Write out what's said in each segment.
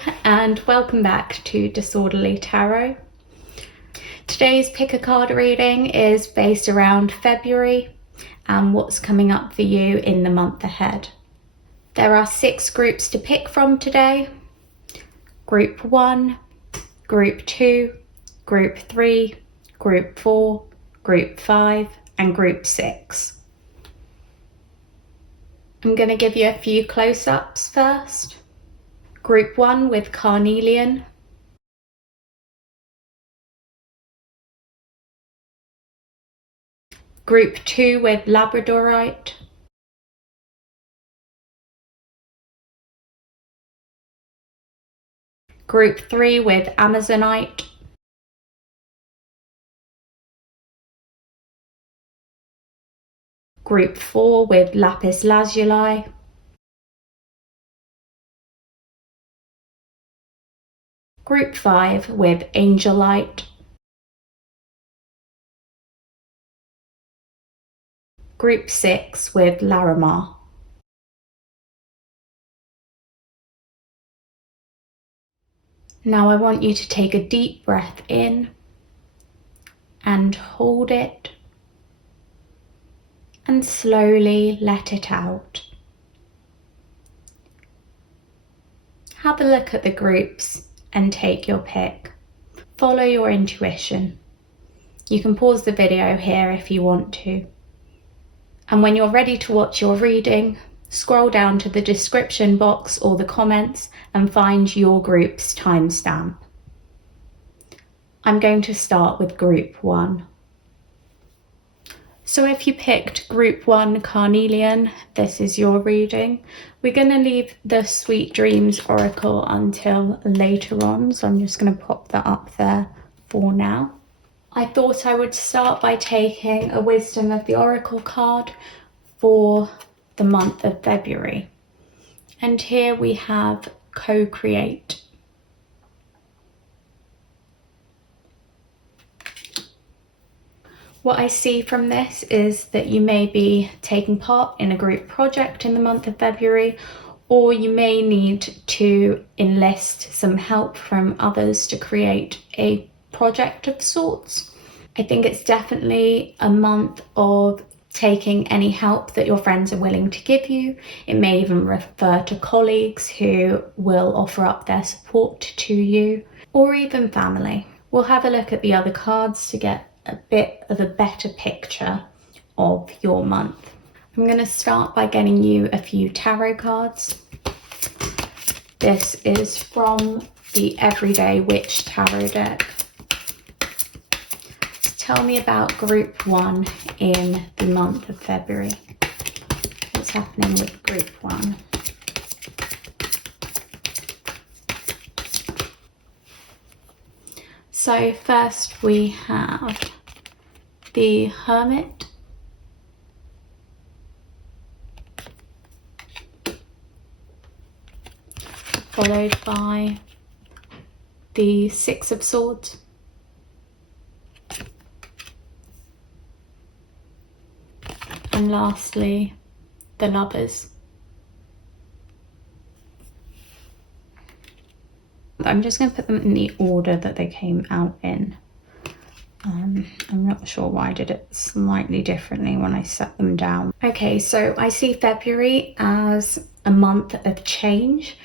Hi and welcome back to Disorderly Tarot. Today's pick a card reading is based around February and what's coming up for you in the month ahead. There are 6 groups to pick from today. Group 1, Group 2, Group 3, Group 4, Group 5 and Group 6. I'm going to give you a few close-ups first. Group 1 with Carnelian. Group 2 with Labradorite. Group 3 with Amazonite. Group 4 with Lapis Lazuli. Group 5 with Angelite. Group 6 with Larimar. Now I want you to take a deep breath in and hold it and slowly let it out. Have a look at the groups and take your pick. Follow your intuition. You can pause the video here if you want to. And when you're ready to watch your reading, scroll down to the description box or the comments and find your group's timestamp. I'm going to start with Group 1. So if you picked Group 1 Carnelian, this is your reading. We're going to leave the Sweet Dreams Oracle until later on, so I'm just going to pop that up there for now. I thought I would start by taking a Wisdom of the Oracle card for the month of February. And here we have Co-Create. What I see from this is that you may be taking part in a group project in the month of February, or you may need to enlist some help from others to create a project of sorts. I think it's definitely a month of taking any help that your friends are willing to give you. It may even refer to colleagues who will offer up their support to you, or even family. We'll have a look at the other cards to get a bit of a better picture of your month. I'm going to start by getting you a few tarot cards. This is from the Everyday Witch Tarot deck. Tell me about Group 1 in the month of February. What's happening with Group 1? So first we have the Hermit, followed by the Six of Swords, and lastly the Lovers. I'm just going to put them in the order that they came out in. I'm not sure why I did it slightly differently when I set them down. Okay, so I see February as a month of change.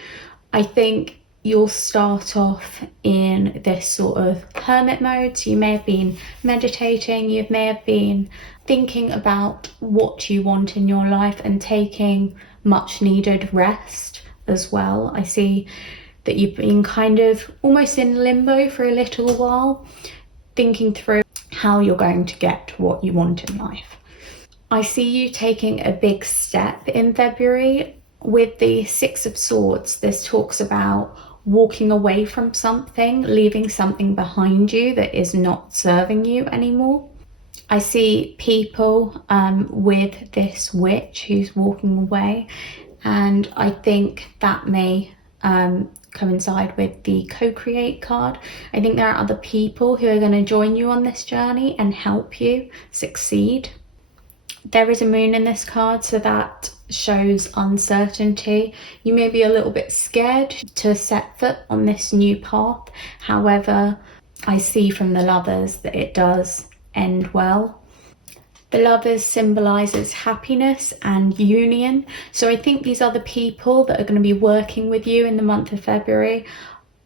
I think you'll start off in this sort of hermit mode. So you may have been meditating, you may have been thinking about what you want in your life and taking much needed rest as well. I see that you've been kind of almost in limbo for a little while, thinking through how you're going to get what you want in life. I see you taking a big step in February with the Six of Swords. This talks about walking away from something, leaving something behind you that is not serving you anymore. I see people with this witch who's walking away, and I think that may coincide with the Co-Create card. I think there are other people who are going to join you on this journey and help you succeed. There is a moon in this card, so that shows uncertainty. You may be a little bit scared to set foot on this new path. However, I see from the Lovers that it does end well. The Lovers symbolizes happiness and union. So I think these other people that are going to be working with you in the month of February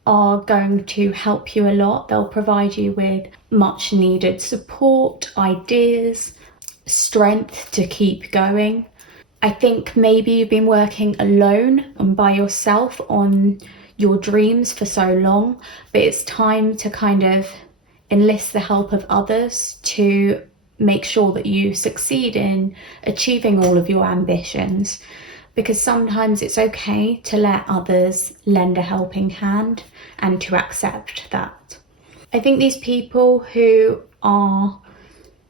are going to help you a lot. They'll provide you with much needed support, ideas, strength to keep going. I think maybe you've been working alone and by yourself on your dreams for so long, but it's time to kind of enlist the help of others to make sure that you succeed in achieving all of your ambitions, because sometimes it's okay to let others lend a helping hand and to accept that. I think these people who are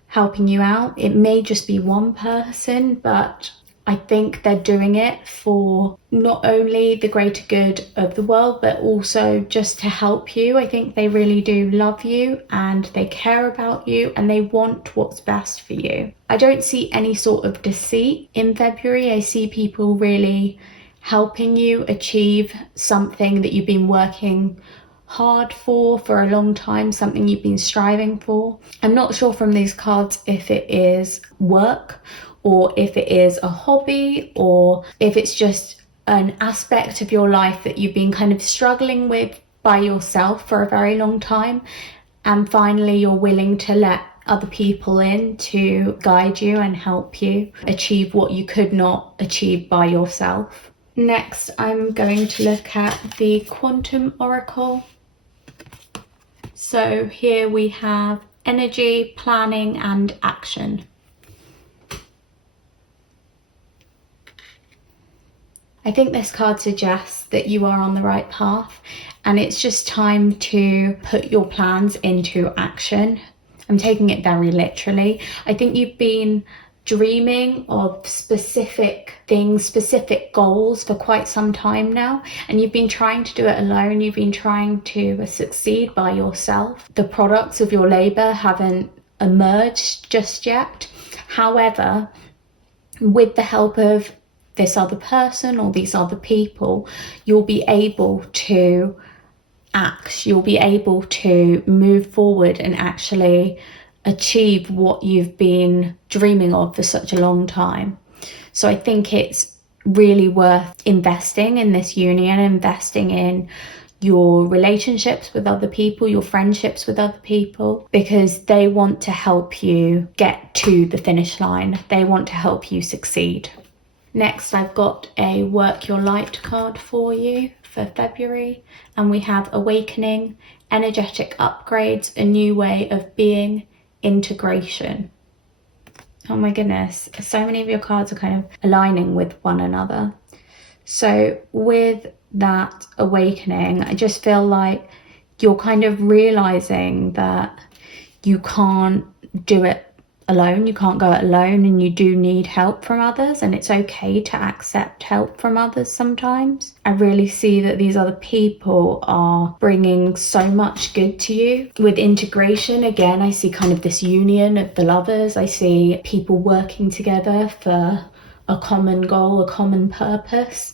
helping you out, it may just be one person, but I think they're doing it for not only the greater good of the world, but also just to help you. I think they really do love you and they care about you and they want what's best for you. I don't see any sort of deceit in February. I see people really helping you achieve something that you've been working hard for a long time, something you've been striving for. I'm not sure from these cards if it is work or if it is a hobby or if it's just an aspect of your life that you've been kind of struggling with by yourself for a very long time, and finally you're willing to let other people in to guide you and help you achieve what you could not achieve by yourself. Next, I'm going to look at the Quantum Oracle. So here we have energy, planning and action. I think this card suggests that you are on the right path and it's just time to put your plans into action. I'm taking it very literally. I think you've been dreaming of specific things, specific goals for quite some time now, and you've been trying to do it alone. You've been trying to succeed by yourself. The products of your labor haven't emerged just yet. However, with the help of this other person or these other people, you'll be able to act, you'll be able to move forward and actually achieve what you've been dreaming of for such a long time. So I think it's really worth investing in this union, investing in your relationships with other people, your friendships with other people, because they want to help you get to the finish line. They want to help you succeed. Next, I've got a Work Your Light card for you for February, and we have Awakening, Energetic Upgrades, A New Way of Being, Integration. Oh my goodness, so many of your cards are kind of aligning with one another. So with that awakening, I just feel like you're kind of realizing that you can't do it alone, you can't go it alone, and you do need help from others, and it's okay to accept help from others sometimes. I really see that these other people are bringing so much good to you. With integration, again, I see kind of this union of the Lovers. I see people working together for a common goal, a common purpose,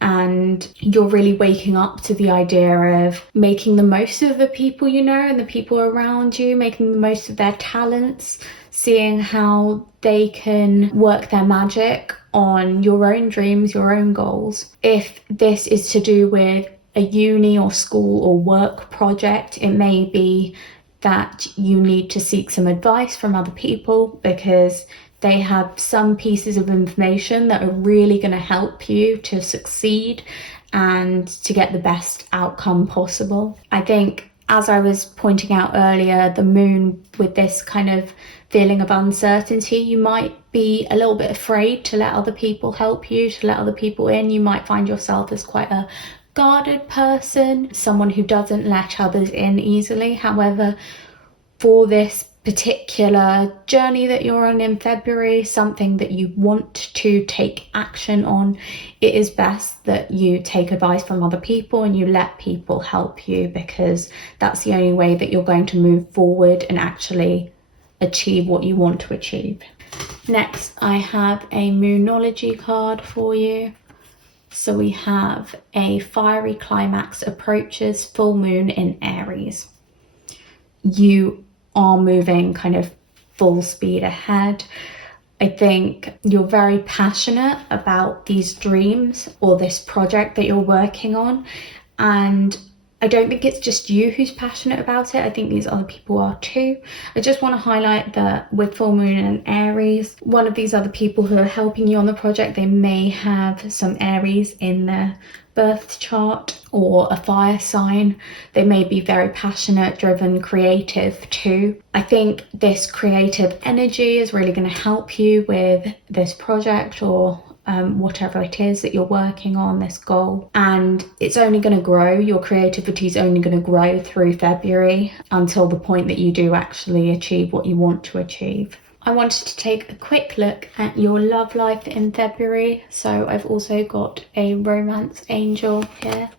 and you're really waking up to the idea of making the most of the people you know and the people around you, making the most of their talents, seeing how they can work their magic on your own dreams, your own goals. If this is to do with a uni or school or work project, it may be that you need to seek some advice from other people because they have some pieces of information that are really going to help you to succeed and to get the best outcome possible. I think, as I was pointing out earlier, the moon with this kind of feeling of uncertainty, you might be a little bit afraid to let other people help you, to let other people in. You might find yourself as quite a guarded person, someone who doesn't let others in easily. However, for this particular journey that you're on in February, something that you want to take action on, it is best that you take advice from other people and you let people help you, because that's the only way that you're going to move forward and actually achieve what you want to achieve. Next, I have a Moonology card for you. So we have a fiery climax approaches, full moon in Aries. You are moving kind of full speed ahead. I think you're very passionate about these dreams or this project that you're working on, and I don't think it's just you who's passionate about it. I think these other people are too. I just want to highlight that with full moon and Aries, one of these other people who are helping you on the project, they may have some Aries in their birth chart or a fire sign. They may be very passionate, driven, creative too. I think this creative energy is really going to help you with this project or whatever it is that you're working on, this goal. And it's only going to grow. Your creativity is only going to grow through February until the point that you do actually achieve what you want to achieve. I wanted to take a quick look at your love life in February. So I've also got a romance angel here.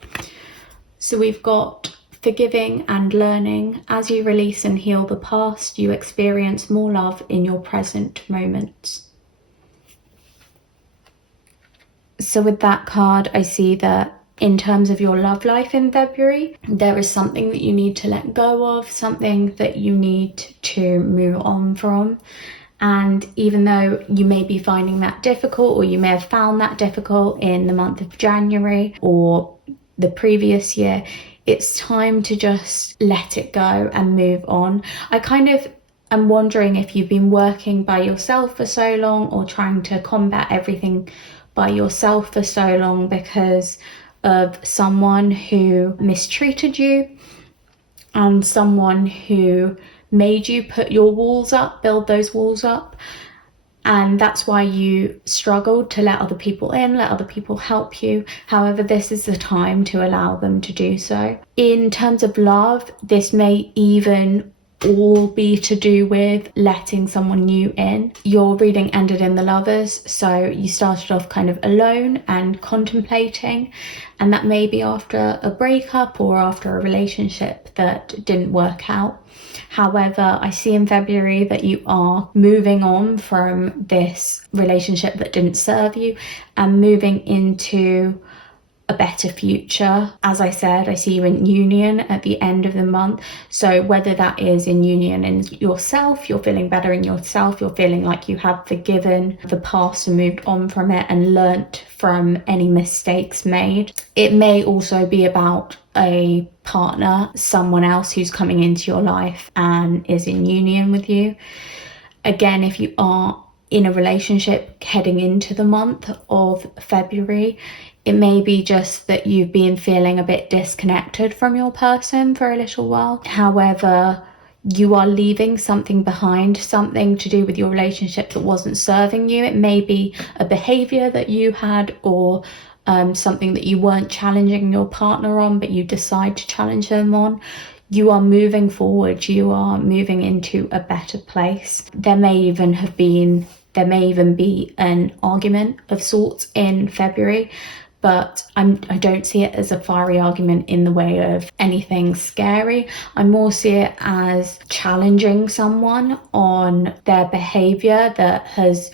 So we've got forgiving and learning. As you release and heal the past, you experience more love in your present moments. So with that card, I see that in terms of your love life in February, there is something that you need to let go of, something that you need to move on from. And even though you may be finding that difficult, or you may have found that difficult in the month of January or the previous year, it's time to just let it go and move on. I kind of am wondering if you've been working by yourself for so long or trying to combat everything by yourself for so long because of someone who mistreated you and someone who made you put your walls up, build those walls up. And that's why you struggled to let other people in, let other people help you. However, this is the time to allow them to do so. In terms of love, this may even all be to do with letting someone new in. Your reading ended in the Lovers, so you started off kind of alone and contemplating, and that may be after a breakup or after a relationship that didn't work out. However, I see in February that you are moving on from this relationship that didn't serve you and moving into a better future. As I said, I see you in union at the end of the month. So whether that is in union in yourself, you're feeling better in yourself, you're feeling like you have forgiven the past and moved on from it and learnt from any mistakes made. It may also be about a partner, someone else who's coming into your life and is in union with you. Again, if you are in a relationship heading into the month of February, it may be just that you've been feeling a bit disconnected from your person for a little while. However, you are leaving something behind, something to do with your relationship that wasn't serving you. It may be a behavior that you had or something that you weren't challenging your partner on, but you decide to challenge them on. You are moving forward. You are moving into a better place. There may even be an argument of sorts in February, but I don't see it as a fiery argument in the way of anything scary. I more see it as challenging someone on their behavior that has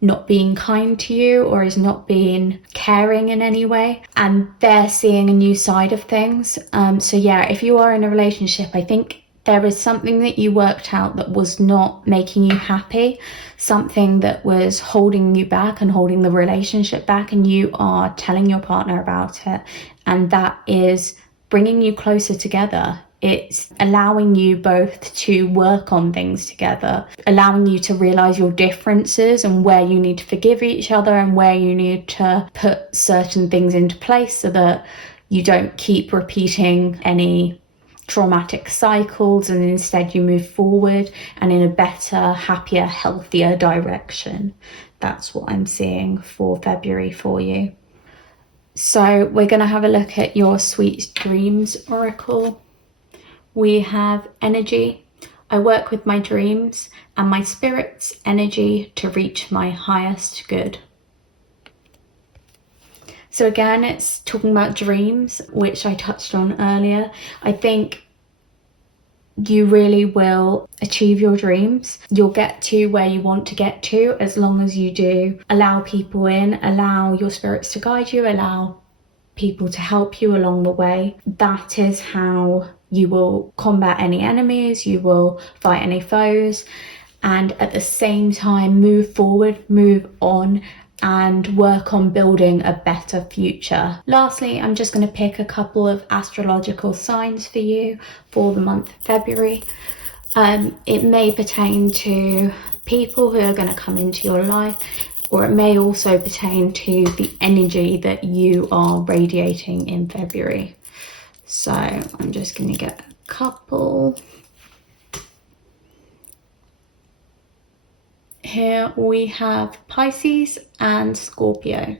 not been kind to you or is not being caring in any way, and they're seeing a new side of things. So yeah, if you are in a relationship, I think there is something that you worked out that was not making you happy, something that was holding you back and holding the relationship back, and you are telling your partner about it, and that is bringing you closer together. It's allowing you both to work on things together, allowing you to realize your differences and where you need to forgive each other and where you need to put certain things into place so that you don't keep repeating any traumatic cycles, and instead you move forward and in a better, happier, healthier direction. That's what I'm seeing for February for you. So we're going to have a look at your Sweet Dreams Oracle. We have energy. I work with my dreams and my spirit's energy to reach my highest good. So again, it's talking about dreams, which I touched on earlier. I think you really will achieve your dreams. You'll get to where you want to get to as long as you do allow people in, allow your spirits to guide you, allow people to help you along the way. That is how you will combat any enemies, you will fight any foes, and at the same time move forward, move on, and work on building a better future. Lastly, I'm just going to pick a couple of astrological signs for you for the month of February. It may pertain to people who are going to come into your life, or it may also pertain to the energy that you are radiating in February. So I'm just going to get a couple. Here we have Pisces and Scorpio.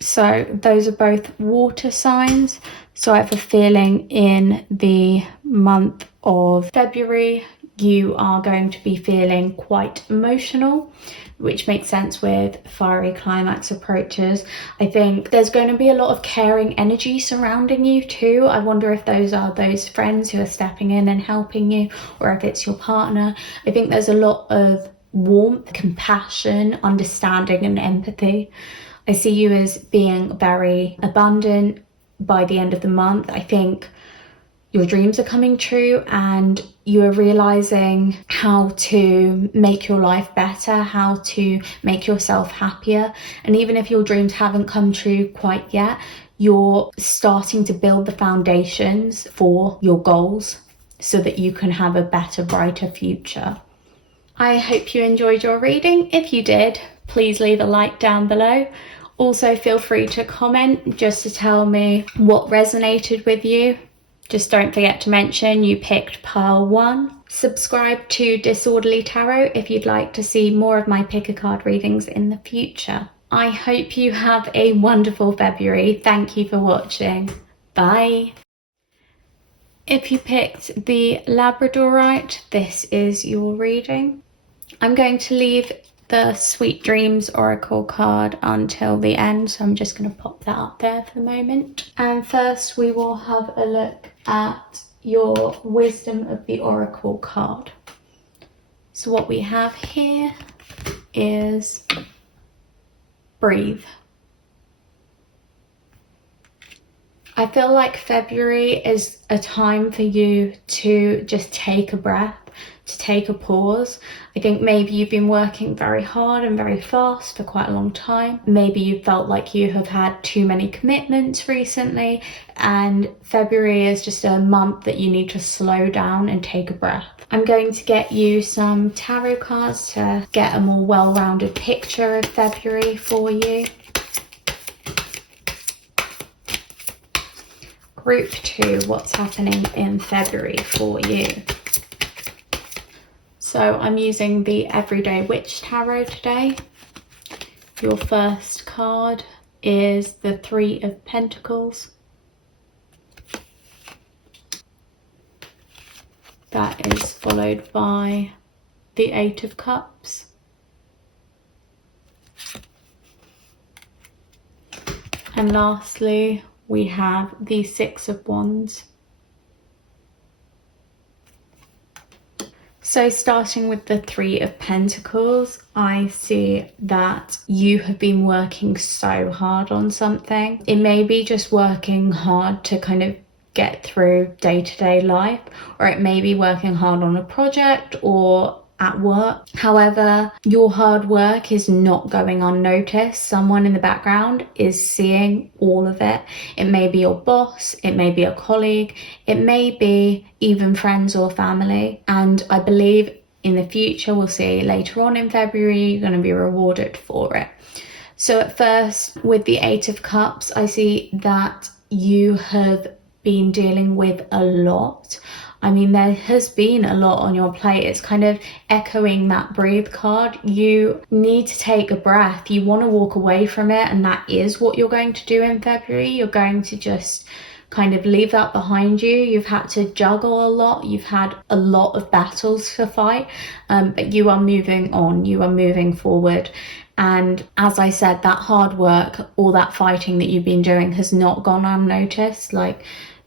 So those are both water signs. So I have a feeling in the month of February, you are going to be feeling quite emotional, which makes sense with fiery climax approaches. I think there's going to be a lot of caring energy surrounding you too. I wonder if those are those friends who are stepping in and helping you, or if it's your partner. I think there's a lot of warmth, compassion, understanding and empathy. I see you as being very abundant by the end of the month. I think your dreams are coming true and you are realizing how to make your life better, how to make yourself happier. And even if your dreams haven't come true quite yet, you're starting to build the foundations for your goals so that you can have a better, brighter future. I hope you enjoyed your reading. If you did, please leave a like down below. Also, feel free to comment just to tell me what resonated with you. Just don't forget to mention you picked pile 1. Subscribe to Disorderly Tarot if you'd like to see more of my pick a card readings in the future. I hope you have a wonderful February. Thank you for watching. Bye. If you picked the Labradorite, this is your reading. I'm going to leave the Sweet Dreams Oracle card until the end, so I'm just going to pop that up there for the moment. And first we will have a look at your Wisdom of the Oracle card. So what we have here is breathe. I feel like February is a time for you to just take a breath, to take a pause. I think maybe you've been working very hard and very fast for quite a long time. Maybe you felt like you have had too many commitments recently, and February is just a month that you need to slow down and take a breath. I'm going to get you some tarot cards to get a more well-rounded picture of February for you. Group 2, what's happening in February for you? So I'm using the Everyday Witch Tarot today. Your first card is the 3 of Pentacles. That is followed by the 8 of Cups. And lastly, we have the 6 of Wands. So starting with the 3 of Pentacles, I see that you have been working so hard on something. It may be just working hard to kind of get through day-to-day life, or it may be working hard on a project or at work. However, your hard work is not going unnoticed. Someone in the background is seeing all of it. It may be your boss, it may be a colleague, it may be even friends or family. And I believe in the future, we'll see later on in February, you're going to be rewarded for it. So at first, with the 8 of Cups, I see that you have been dealing with a lot. I mean, there has been a lot on your plate. It's kind of echoing that breathe card. You need to take a breath. You want to walk away from it, and that is what you're going to do in February. You're going to just kind of leave that behind you. You've had to juggle a lot. You've had a lot of battles to fight, but you are moving on. You are moving forward. And as I said, that hard work, all that fighting that you've been doing has not gone unnoticed. Like,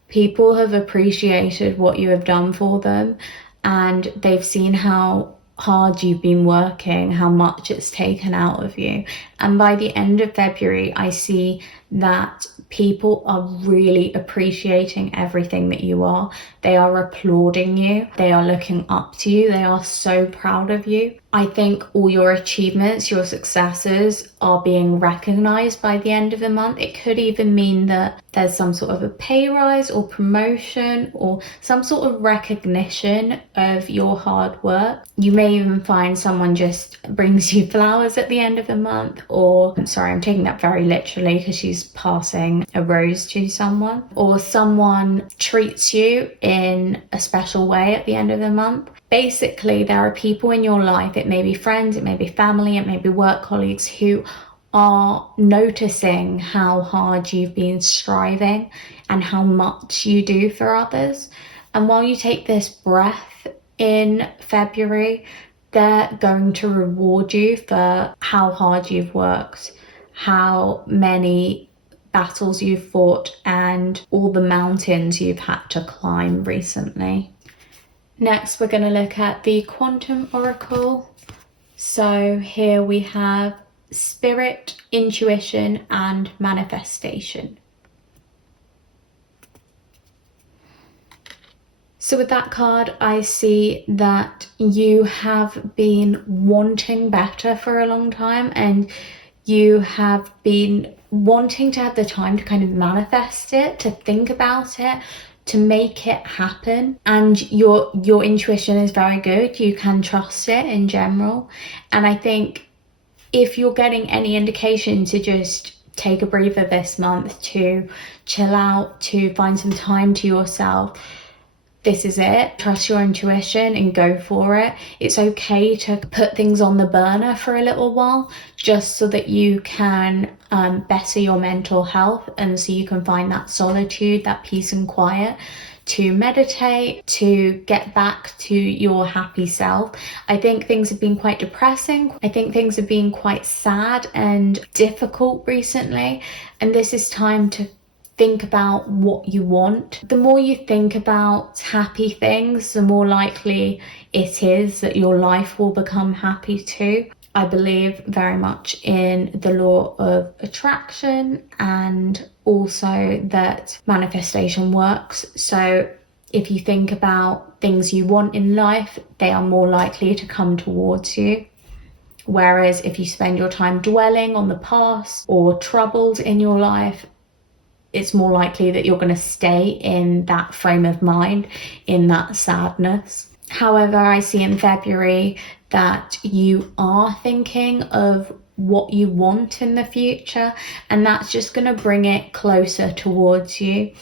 people have appreciated what you have done for them, and they've seen how hard you've been working, how much it's taken out of you. And by the end of February, I see that people are really appreciating everything that you are. They are applauding you. They are looking up to you. They are so proud of you. I think all your achievements, your successes are being recognized by the end of the month. It could even mean that there's some sort of a pay rise or promotion or some sort of recognition of your hard work. You may even find someone just brings you flowers at the end of the month, or I'm sorry, I'm taking that very literally because she's passing a rose to someone, or someone treats you in a special way at the end of the month. Basically, there are people in your life, it may be friends, it may be family, it may be work colleagues, who are noticing how hard you've been striving and how much you do for others. And while you take this breath in February, they're going to reward you for how hard you've worked, how many battles you've fought, and all the mountains you've had to climb recently. Next, we're going to look at the Quantum Oracle. So here we have Spirit, Intuition, and Manifestation. So with that card, I see that you have been wanting better for a long time, and you have been wanting to have the time to kind of manifest it, to think about it, to make it happen. And your intuition is very good. You can trust it in general. And I think if you're getting any indication to just take a breather this month, to chill out, to find some time to yourself, this is it. Trust your intuition and go for it. It's okay to put things on the burner for a little while, just so that you can better your mental health, and so you can find that solitude, that peace and quiet, to meditate, to get back to your happy self. I think things have been quite depressing. I think things have been quite sad and difficult recently, and this is time to think about what you want. The more you think about happy things, the more likely it is that your life will become happy too. I believe very much in the law of attraction, and also that manifestation works. So if you think about things you want in life, they are more likely to come towards you. Whereas if you spend your time dwelling on the past or troubles in your life, it's more likely that you're going to stay in that frame of mind, in that sadness. However, I see in February that you are thinking of what you want in the future, and that's just going to bring it closer towards you.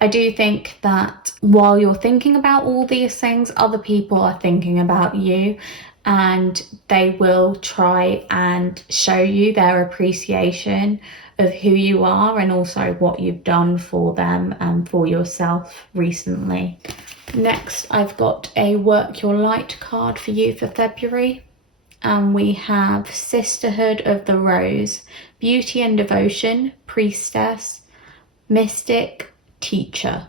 I do think that while you're thinking about all these things, other people are thinking about you, and they will try and show you their appreciation of who you are, and also what you've done for them and for yourself recently. Next, I've got a Work Your Light card for you for February. And we have Sisterhood of the Rose, Beauty and Devotion, Priestess, Mystic, Teacher.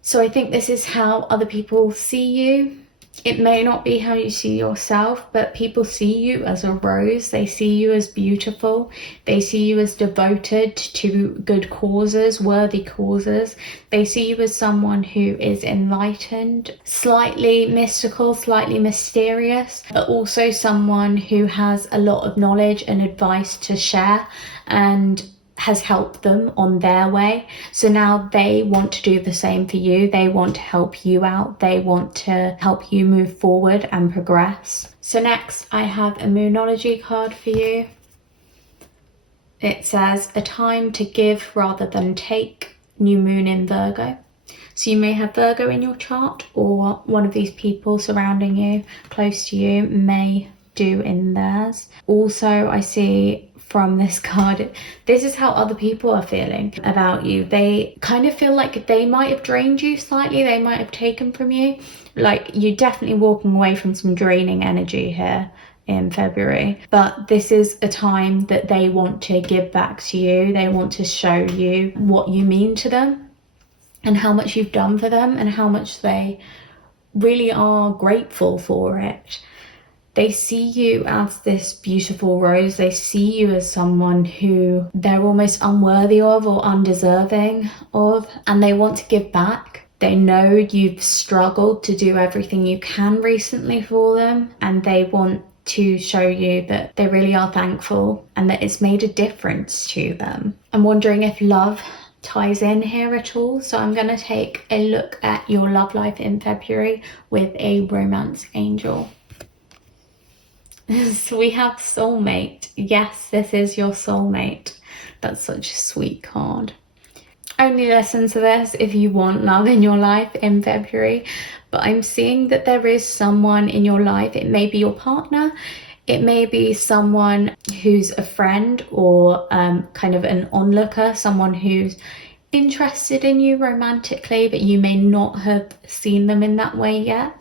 So I think this is how other people see you. It may not be how you see yourself, but people see you as a rose. They see you as beautiful. They see you as devoted to good causes, worthy causes. They see you as someone who is enlightened, slightly mystical, slightly mysterious, but also someone who has a lot of knowledge and advice to share and has helped them on their way. So now they want to do the same for you. They want to help you out. They want to help you move forward and progress. So next, I have a Moonology card for you. It says, a time to give rather than take, new moon in Virgo. So you may have Virgo in your chart, or one of these people surrounding you, close to you, may do in theirs. Also, I see from this card, this is how other people are feeling about you. They kind of feel like they might have drained you slightly. They might have taken from you. Like, you're definitely walking away from some draining energy here. in February, but this is a time that they want to give back to you. They want to show you what you mean to them and how much you've done for them and how much they really are grateful for it. They see you as this beautiful rose. They see you as someone who they're almost unworthy of or undeserving of, and they want to give back. They know you've struggled to do everything you can recently for them, and they want to show you that they really are thankful and that it's made a difference to them. I'm wondering if love ties in here at all. So I'm going to take a look at your love life in February with a romance angel. So we have soulmate. Yes, this is your soulmate. That's such a sweet card. Only listen to this if you want love in your life in February, but I'm seeing that there is someone in your life. It may be your partner, it may be someone who's a friend or kind of an onlooker, someone who's interested in you romantically, but you may not have seen them in that way yet.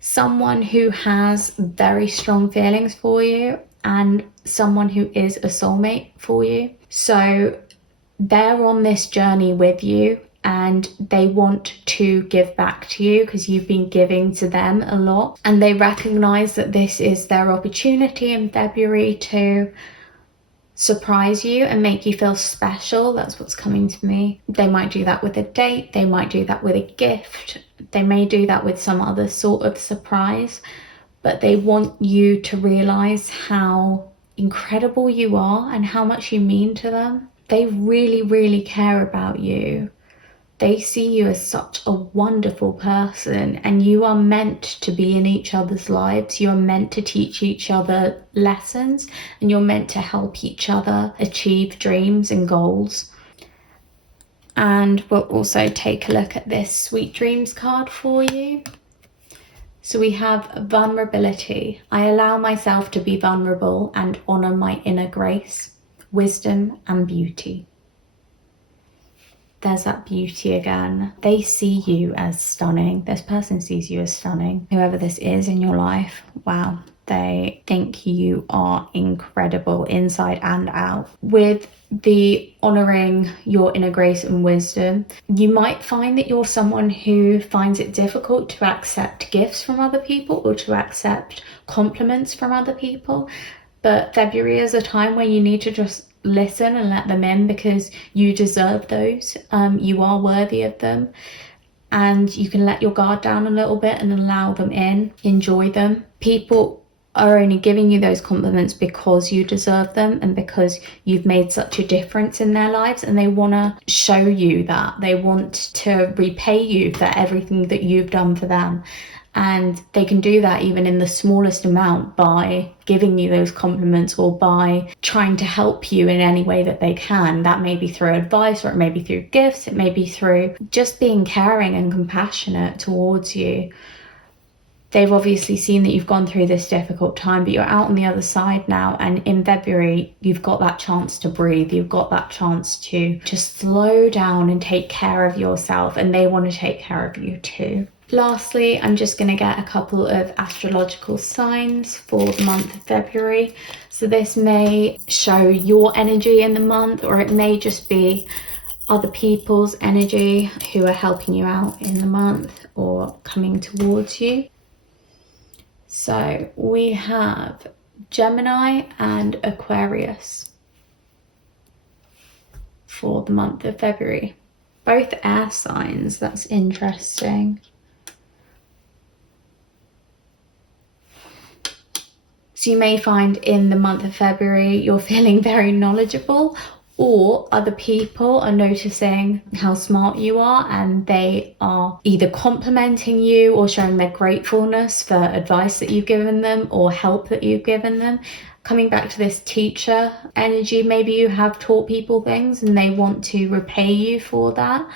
Someone who has very strong feelings for you and someone who is a soulmate for you. So they're on this journey with you and they want to give back to you because you've been giving to them a lot, and they recognize that this is their opportunity in February to surprise you and make you feel special. That's what's coming to me. They might do that with a date, they might do that with a gift, they may do that with some other sort of surprise, but they want you to realize how incredible you are and how much you mean to them. They really, really care about you. They see you as such a wonderful person, and you are meant to be in each other's lives. You are meant to teach each other lessons, and you're meant to help each other achieve dreams and goals. And we'll also take a look at this Sweet Dreams card for you. So we have vulnerability. I allow myself to be vulnerable and honor my inner grace, wisdom and beauty. There's that beauty again. They see you as stunning. This person sees you as stunning. Whoever this is in your life, wow, they think you are incredible inside and out. With the honoring your inner grace and wisdom, you might find that you're someone who finds it difficult to accept gifts from other people or to accept compliments from other people. But February is a time where you need to just listen and let them in, because you deserve those. You are worthy of them, and you can let your guard down a little bit and allow them in, enjoy them. People are only giving you those compliments because you deserve them and because you've made such a difference in their lives, and they want to show you that. They want to repay you for everything that you've done for them. And they can do that even in the smallest amount by giving you those compliments or by trying to help you in any way that they can. That may be through advice, or it may be through gifts, it may be through just being caring and compassionate towards you. They've obviously seen that you've gone through this difficult time, but you're out on the other side now. And in February, you've got that chance to breathe. You've got that chance to just slow down and take care of yourself. And they want to take care of you too. Lastly, I'm just going to get a couple of astrological signs for the month of February. So this may show your energy in the month, or it may just be other people's energy who are helping you out in the month or coming towards you. So we have Gemini and Aquarius for the month of February. Both air signs, that's interesting. So you may find in the month of February you're feeling very knowledgeable, or other people are noticing how smart you are and they are either complimenting you or showing their gratefulness for advice that you've given them or help that you've given them. Coming back to this teacher energy, maybe you have taught people things and they want to repay you for that.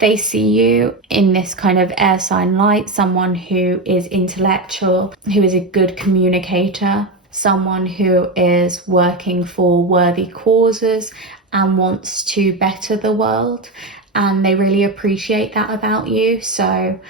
They see you in this kind of air sign light, someone who is intellectual, who is a good communicator, someone who is working for worthy causes and wants to better the world. And they really appreciate that about you. So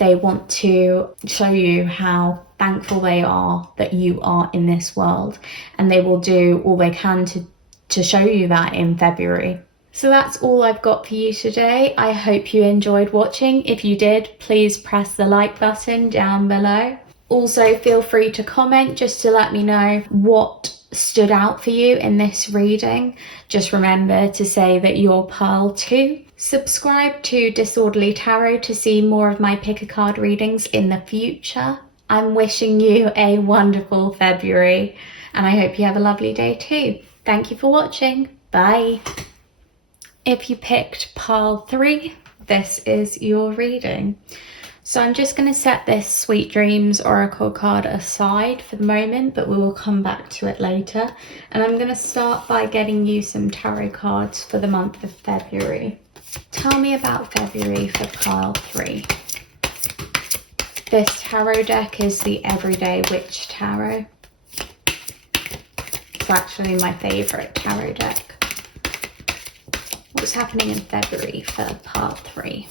They want to show you how thankful they are that you are in this world, and they will do all they can to show you that in February. So that's all I've got for you today. I hope you enjoyed watching. If you did, please press the like button down below. Also, feel free to comment just to let me know what stood out for you in this reading. Just remember to say that you're Pearl too. Subscribe to Disorderly Tarot to see more of my pick a card readings in the future. I'm wishing you a wonderful February, and I hope you have a lovely day too. Thank you for watching. Bye. If you picked Pile 3, this is your reading. So I'm just going to set this Sweet Dreams Oracle card aside for the moment, but we will come back to it later. And I'm going to start by getting you some tarot cards for the month of February. Tell me about February for Pile 3. This tarot deck is the Everyday Witch Tarot. It's actually my favourite tarot deck. What's happening in February for Part 3?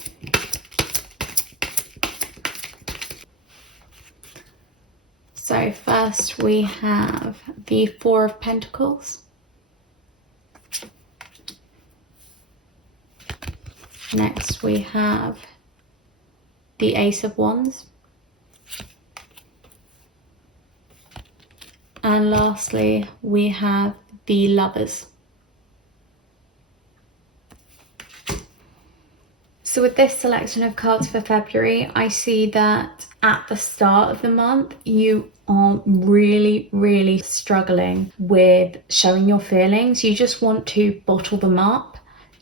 So first we have the Four of Pentacles. Next we have the Ace of Wands. And lastly we have the Lovers. So with this selection of cards for February, I see that at the start of the month, you are really struggling with showing your feelings. You just want to bottle them up.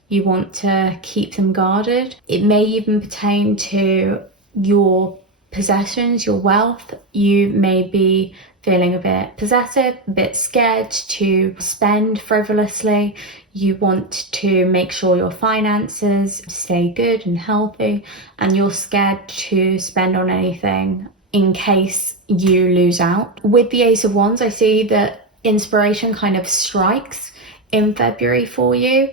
You want to keep them guarded. It may even pertain to your possessions, your wealth. You may be feeling a bit possessive, a bit scared to spend frivolously. You want to make sure your finances stay good and healthy, and you're scared to spend on anything in case you lose out. With the Ace of Wands, I see that inspiration kind of strikes in February for you.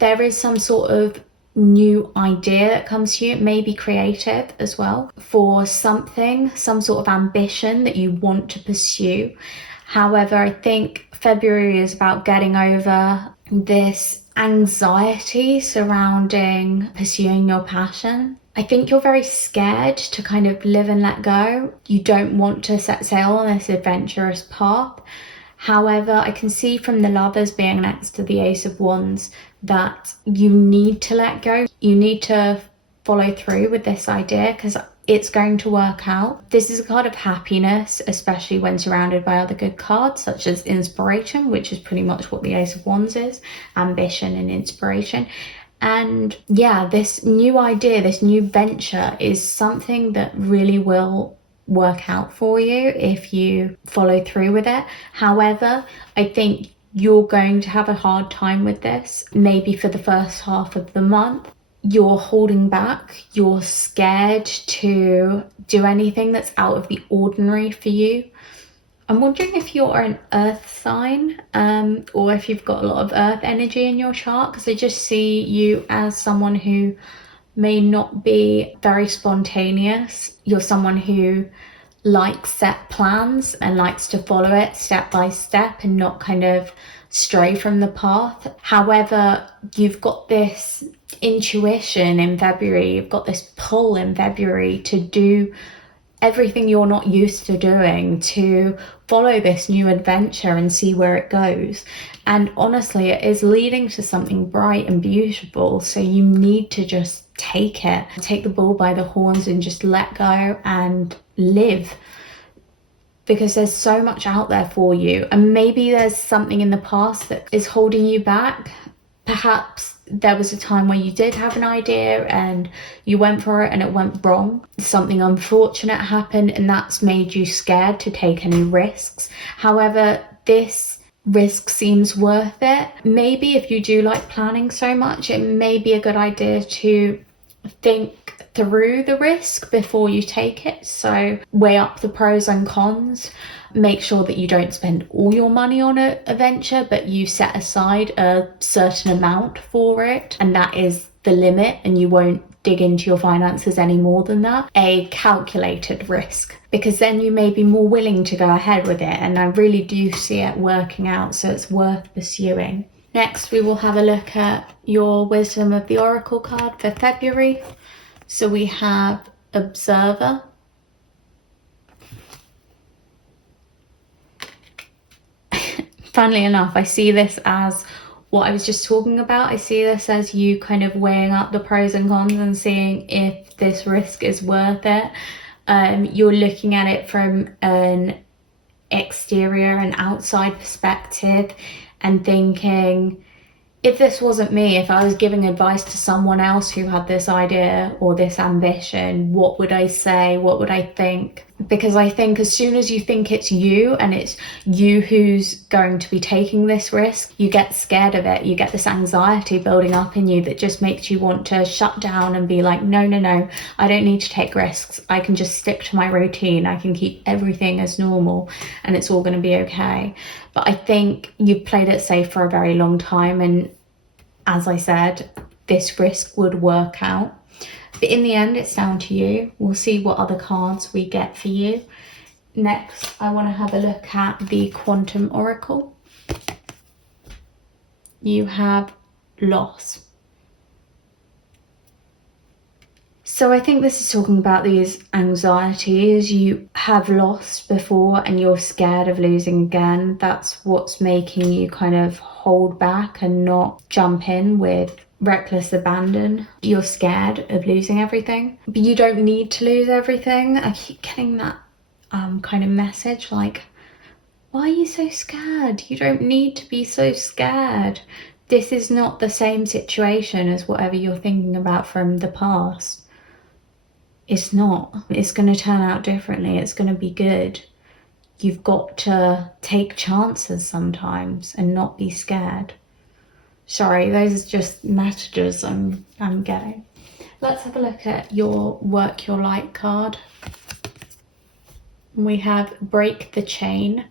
There is some sort of new idea that comes to you. It may be creative as well, for something, some sort of ambition that you want to pursue. However, I think February is about getting over this anxiety surrounding pursuing your passion. I think you're very scared to kind of live and let go. You don't want to set sail on this adventurous path. However, I can see from the Lovers being next to the Ace of Wands that you need to let go. You need to follow through with this idea because it's going to work out. This is a card of happiness, especially when surrounded by other good cards such as inspiration, which is pretty much what the Ace of Wands is, ambition and inspiration. And yeah, this new idea, this new venture is something that really will work out for you if you follow through with it. However, I think you're going to have a hard time with this, maybe for the first half of the month. You're holding back, you're scared to do anything that's out of the ordinary for you. I'm wondering if you're an earth sign, or if you've got a lot of earth energy in your chart, because I just see you as someone who may not be very spontaneous. You're someone who likes set plans and likes to follow it step by step and not kind of stray from the path. However, you've got this intuition in February, you've got this pull in February to do everything you're not used to doing, to follow this new adventure and see where it goes. And honestly, it is leading to something bright and beautiful, so you need to just take it, take the bull by the horns and just let go and live, because there's so much out there for you. And maybe there's something in the past that is holding you back. Perhaps there was a time where you did have an idea and you went for it and it went wrong. Something unfortunate happened and that's made you scared to take any risks. However, this risk seems worth it. Maybe if you do like planning so much, it may be a good idea to think through the risk before you take it. So weigh up the pros and cons. Make sure that you don't spend all your money on a venture, but you set aside a certain amount for it, and that is the limit, and you won't dig into your finances any more than that. A calculated risk, because then you may be more willing to go ahead with it, and I really do see it working out, so it's worth pursuing. Next, we will have a look at your Wisdom of the Oracle card for February. So we have Observer, funnily enough, I see this as what I was just talking about. I see this as you kind of weighing up the pros and cons and seeing if this risk is worth it. You're looking at it from an exterior and outside perspective and thinking, if this wasn't me, if I was giving advice to someone else who had this idea or this ambition, what would I say? What would I think? Because I think as soon as you think it's you and it's you who's going to be taking this risk, you get scared of it. You get this anxiety building up in you that just makes you want to shut down and be like, no, I don't need to take risks. I can just stick to my routine. I can keep everything as normal and it's all going to be okay. But I think you've played it safe for a very long time, and as I said, this risk would work out. But in the end, it's down to you. We'll see what other cards we get for you. Next, I want to have a look at the Quantum Oracle. You have Loss. So I think this is talking about these anxieties. You have lost before and you're scared of losing again. That's what's making you kind of hold back and not jump in with reckless abandon. You're scared of losing everything, but you don't need to lose everything. I keep getting that kind of message like, why are you so scared? You don't need to be so scared. This is not the same situation as whatever you're thinking about from the past. It's not. It's going to turn out differently. It's going to be good. You've got to take chances sometimes and not be scared. Sorry, those are just messages I'm getting. Let's have a look at your Work Your Light card. We have Break the Chain,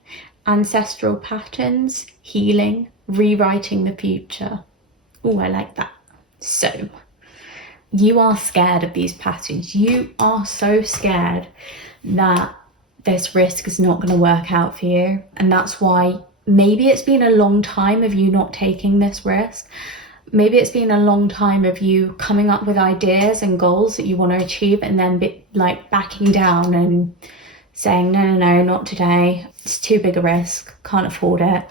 Ancestral Patterns, Healing, Rewriting the Future. Oh, I like that. So, you are scared of these patterns. You are so scared that this risk is not going to work out for you. And that's why maybe it's been a long time of you not taking this risk. Maybe it's been a long time of you coming up with ideas and goals that you want to achieve and then backing down and saying, no, not today. It's too big a risk. Can't afford it.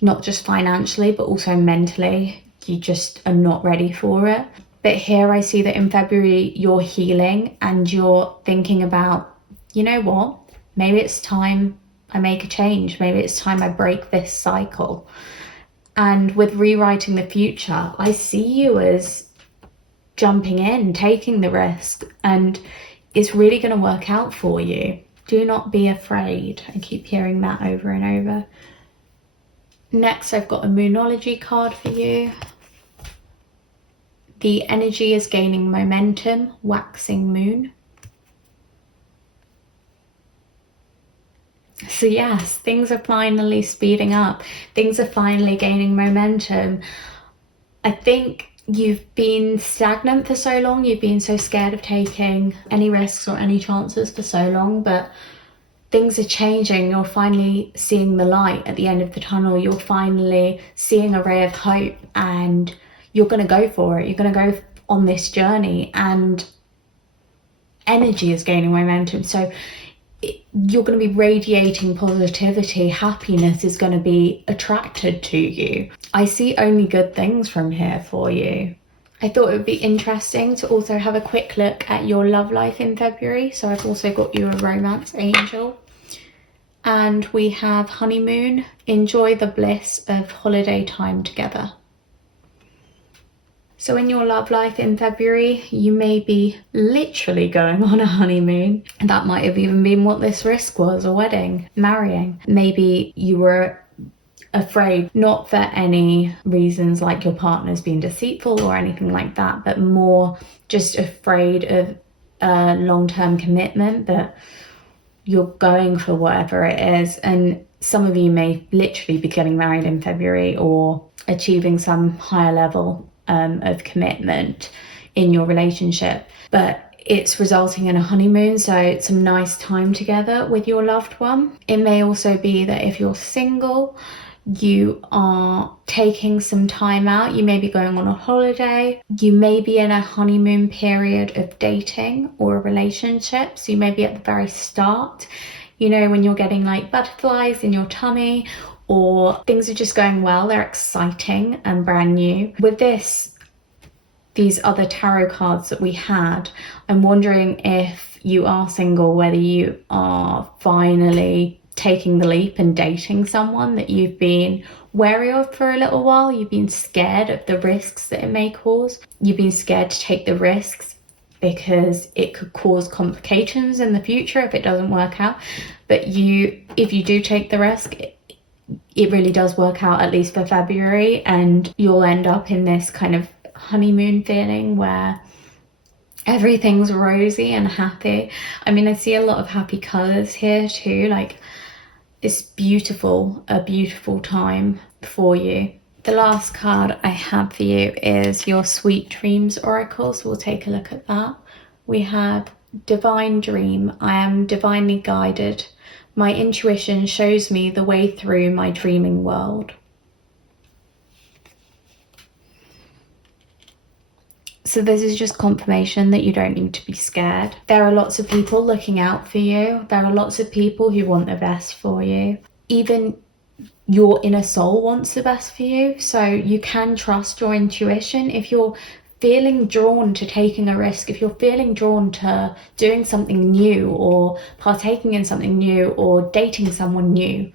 Not just financially, but also mentally. You just are not ready for it. But here I see that in February, you're healing and you're thinking about, you know what, maybe it's time I make a change. Maybe it's time I break this cycle. And with Rewriting the Future, I see you as jumping in, taking the risk, and it's really going to work out for you. Do not be afraid. I keep hearing that over and over. Next, I've got a Moonology card for you. The energy is gaining momentum, waxing moon. So yes, things are finally speeding up. Things are finally gaining momentum. I think you've been stagnant for so long. You've been so scared of taking any risks or any chances for so long, but things are changing. You're finally seeing the light at the end of the tunnel. You're finally seeing a ray of hope and you're going to go for it. You're going to go on this journey and energy is gaining momentum. So you're going to be radiating positivity. Happiness is going to be attracted to you. I see only good things from here for you. I thought it would be interesting to also have a quick look at your love life in February. So I've also got you a romance angel. And we have honeymoon. Enjoy the bliss of holiday time together. So in your love life in February, you may be literally going on a honeymoon. And that might have even been what this risk was, a wedding, marrying. Maybe you were afraid, not for any reasons like your partner's being deceitful or anything like that, but more just afraid of a long-term commitment, that you're going for whatever it is. And some of you may literally be getting married in February or achieving some higher level of commitment. in your relationship, but it's resulting in a honeymoon, so some nice time together with your loved one. It may also be that if you're single, you are taking some time out. You may be going on a holiday. You may be in a honeymoon period of dating or a relationship. So you may be at the very start, you know, when you're getting like butterflies in your tummy, or things are just going well, they're exciting and brand new. With these other tarot cards that we had, I'm wondering if you are single, whether you are finally taking the leap and dating someone that you've been wary of for a little while. You've been scared of the risks that it may cause. You've been scared to take the risks because it could cause complications in the future if it doesn't work out. But if you do take the risk, it really does work out, at least for February, and you'll end up in this kind of honeymoon feeling where everything's rosy and happy. I mean, I see a lot of happy colors here too, like it's a beautiful time for you. The last card I have for you is your Sweet Dreams Oracle, so we'll take a look at that. We have Divine Dream. I am divinely guided. My intuition shows me the way through my dreaming world. So this is just confirmation that you don't need to be scared. There are lots of people looking out for you. There are lots of people who want the best for you. Even your inner soul wants the best for you. So you can trust your intuition. If you're feeling drawn to taking a risk, if you're feeling drawn to doing something new or partaking in something new or dating someone new,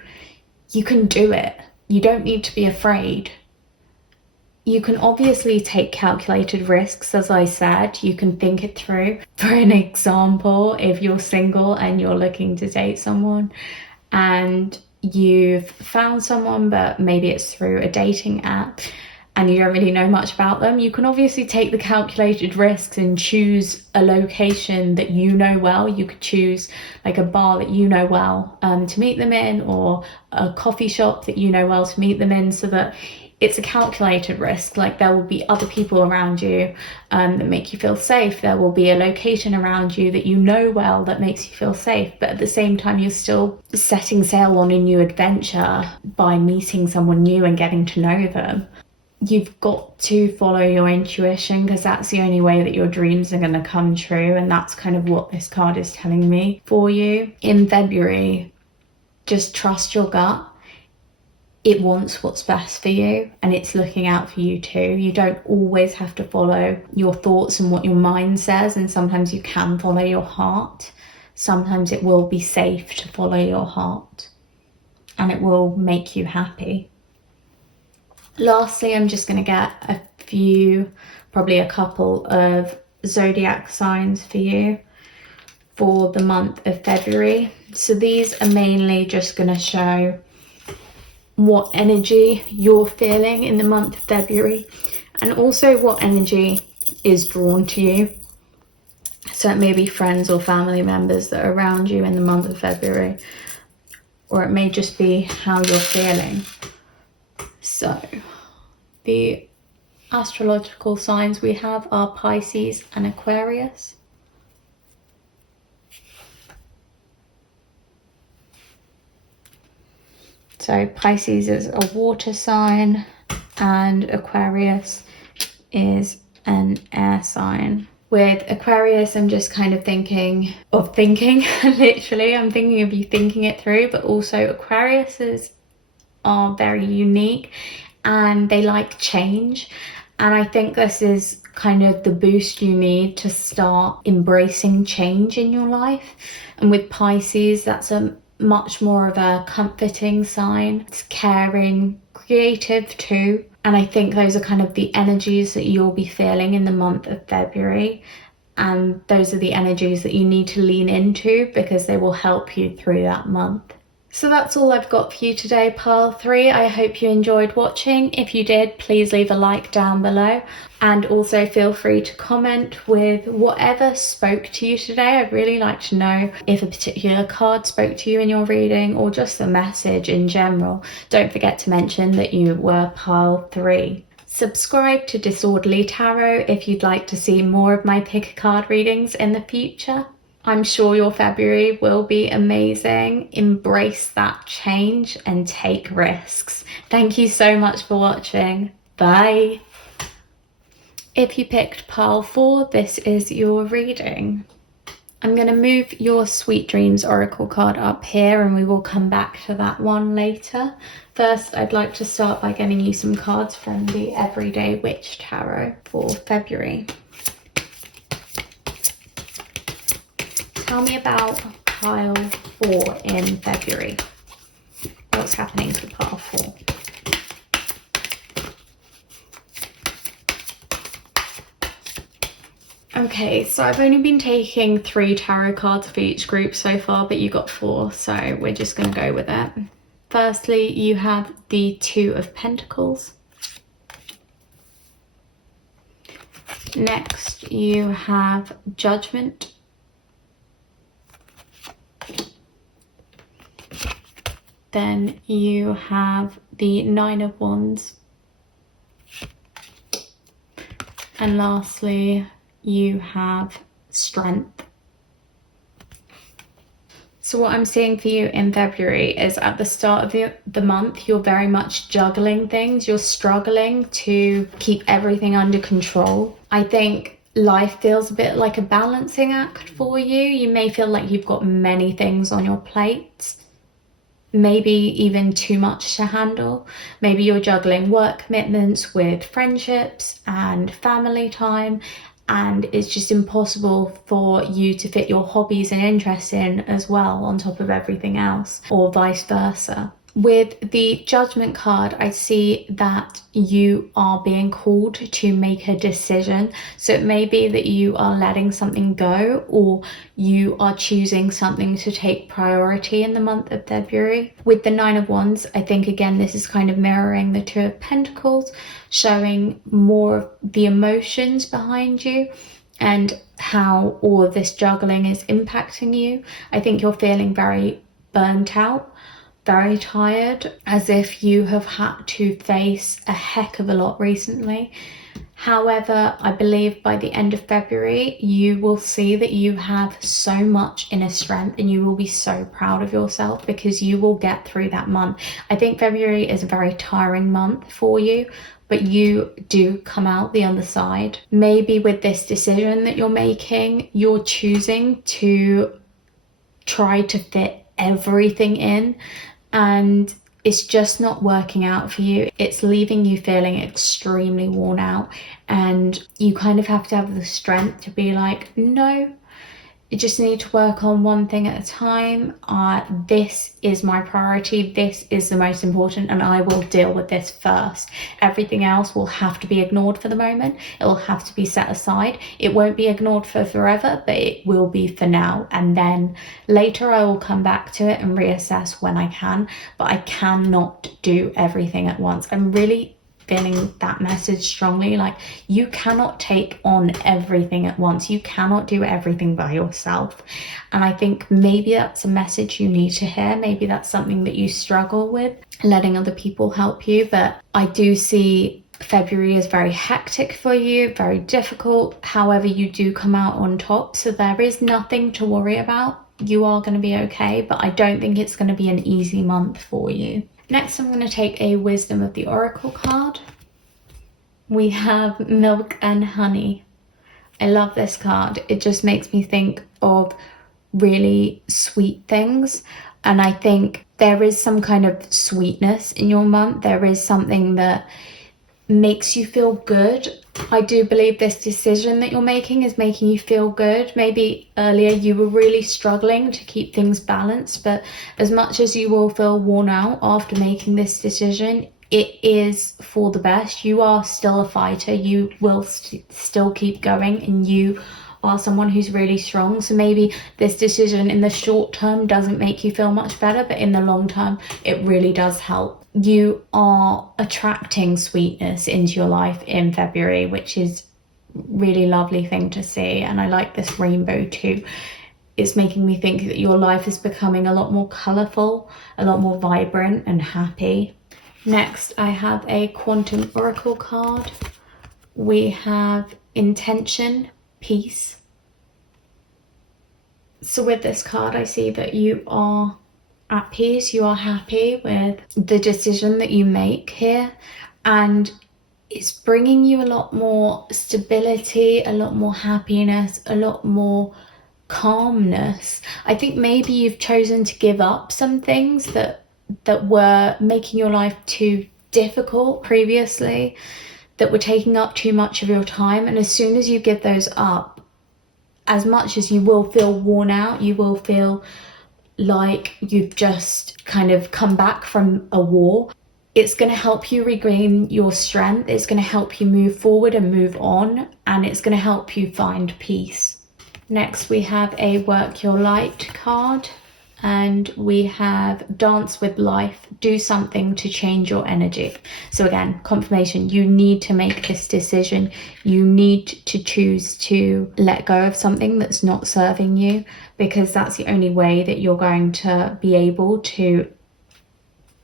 you can do it. You don't need to be afraid. You can obviously take calculated risks, as I said. You can think it through. For an example, if you're single and you're looking to date someone and you've found someone, but maybe it's through a dating app and you don't really know much about them, you can obviously take the calculated risks and choose a location that you know well. You could choose like a bar that you know well to meet them in, or a coffee shop that you know well to meet them in, so that it's a calculated risk. Like, there will be other people around you that make you feel safe. There will be a location around you that you know well that makes you feel safe. But at the same time, you're still setting sail on a new adventure by meeting someone new and getting to know them. You've got to follow your intuition, because that's the only way that your dreams are going to come true. And that's kind of what this card is telling me for you. In February, just trust your gut. It wants what's best for you, and it's looking out for you too. You don't always have to follow your thoughts and what your mind says, and sometimes you can follow your heart. Sometimes it will be safe to follow your heart, and it will make you happy. Lastly, I'm just going to get a few, probably a couple of zodiac signs for you for the month of February. So these are mainly just going to show what energy you're feeling in the month of February, and also what energy is drawn to you. So it may be friends or family members that are around you in the month of February, or it may just be how you're feeling. So the astrological signs we have are Pisces and Aquarius. So Pisces is a water sign and Aquarius is an air sign. With Aquarius, I'm just kind of thinking, literally, I'm thinking of you thinking it through, but also Aquariuses are very unique and they like change. And I think this is kind of the boost you need to start embracing change in your life. And with Pisces, that's a much more of a comforting sign. It's caring, creative too. And I think those are kind of the energies that you'll be feeling in the month of February. And those are the energies that you need to lean into, because they will help you through that month. So that's all I've got for you today, Pile 3. I hope you enjoyed watching. If you did, please leave a like down below. And also feel free to comment with whatever spoke to you today. I'd really like to know if a particular card spoke to you in your reading, or just the message in general. Don't forget to mention that you were Pile 3. Subscribe to Disorderly Tarot if you'd like to see more of my pick a card readings in the future. I'm sure your February will be amazing. Embrace that change and take risks. Thank you so much for watching. Bye. If you picked pile 4, this is your reading. I'm going to move your Sweet Dreams Oracle card up here and we will come back to that one later. First, I'd like to start by getting you some cards from the Everyday Witch Tarot for February. Tell me about pile 4 in February. What's happening for pile 4? Okay, so I've only been taking 3 tarot cards for each group so far, but you got 4, so we're just going to go with it. Firstly, you have the 2 of Pentacles. Next, you have Judgment. Then you have the 9 of Wands. And lastly, you have Strength. So what I'm seeing for you in February is at the start of the month, you're very much juggling things. You're struggling to keep everything under control. I think life feels a bit like a balancing act for you. You may feel like you've got many things on your plate, maybe even too much to handle. Maybe you're juggling work commitments with friendships and family time, and it's just impossible for you to fit your hobbies and interests in as well on top of everything else, or vice versa. With the Judgment card, I see that you are being called to make a decision. So it may be that you are letting something go, or you are choosing something to take priority in the month of February. With the 9 of Wands, I think again this is kind of mirroring the 2 of Pentacles, showing more of the emotions behind you and how all of this juggling is impacting you. I think you're feeling very burnt out, very tired, as if you have had to face a heck of a lot recently. However, I believe by the end of February, you will see that you have so much inner strength and you will be so proud of yourself because you will get through that month. I think February is a very tiring month for you, but you do come out the other side. Maybe with this decision that you're making, you're choosing to try to fit everything in, and it's just not working out for you. It's leaving you feeling extremely worn out, and you kind of have to have the strength to be like, no, you just need to work on one thing at a time. This is my priority. This is the most important, and I will deal with this first. Everything else will have to be ignored for the moment. It will have to be set aside. It won't be ignored for forever, but it will be for now. And then later I will come back to it and reassess when I can, but I cannot do everything at once. I'm really feeling that message strongly. Like, you cannot take on everything at once. You cannot do everything by yourself. And I think maybe that's a message you need to hear. Maybe that's something that you struggle with, letting other people help you. But I do see February is very hectic for you, very difficult. However, you do come out on top. So there is nothing to worry about. You are going to be okay, but I don't think it's going to be an easy month for you. Next, I'm going to take a Wisdom of the Oracle card. We have Milk and Honey. I love this card. It just makes me think of really sweet things. And I think there is some kind of sweetness in your month. There is something that makes you feel good. I do believe this decision that you're making is making you feel good. Maybe earlier you were really struggling to keep things balanced, but as much as you will feel worn out after making this decision, it is for the best. You are still a fighter. You will still keep going, and you are someone who's really strong. So maybe this decision in the short term doesn't make you feel much better, but in the long term, it really does help. You are attracting sweetness into your life in February, which is really lovely thing to see. And I like this rainbow too. It's making me think that your life is becoming a lot more colourful, a lot more vibrant and happy. Next, I have a Quantum Oracle card. We have intention, peace. So with this card, I see that you are at peace, you are happy with the decision that you make here, and it's bringing you a lot more stability, a lot more happiness, a lot more calmness. I think maybe you've chosen to give up some things that were making your life too difficult previously, that were taking up too much of your time, and as soon as you give those up, as much as you will feel worn out, you will feel like you've just kind of come back from a war, it's going to help you regain your strength, it's going to help you move forward and move on, and it's going to help you find peace. Next, we have a Work Your Light card, and we have Dance with Life, do something to change your energy. So again, confirmation, you need to make this decision. You need to choose to let go of something that's not serving you, because that's the only way that you're going to be able to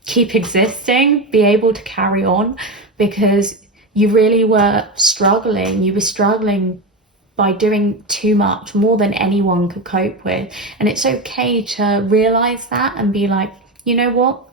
keep existing, be able to carry on, because you really were struggling. You were struggling by doing too much, more than anyone could cope with. And it's okay to realize that and be like, you know what?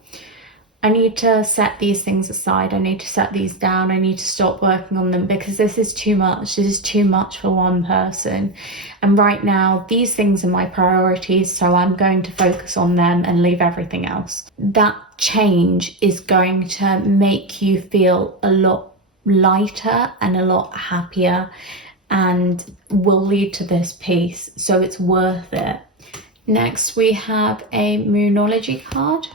I need to set these things aside. I need to set these down. I need to stop working on them, because this is too much. This is too much for one person. And right now, these things are my priorities, so I'm going to focus on them and leave everything else. That change is going to make you feel a lot lighter and a lot happier, and will lead to this peace, so it's worth it. Next, we have a Moonology card.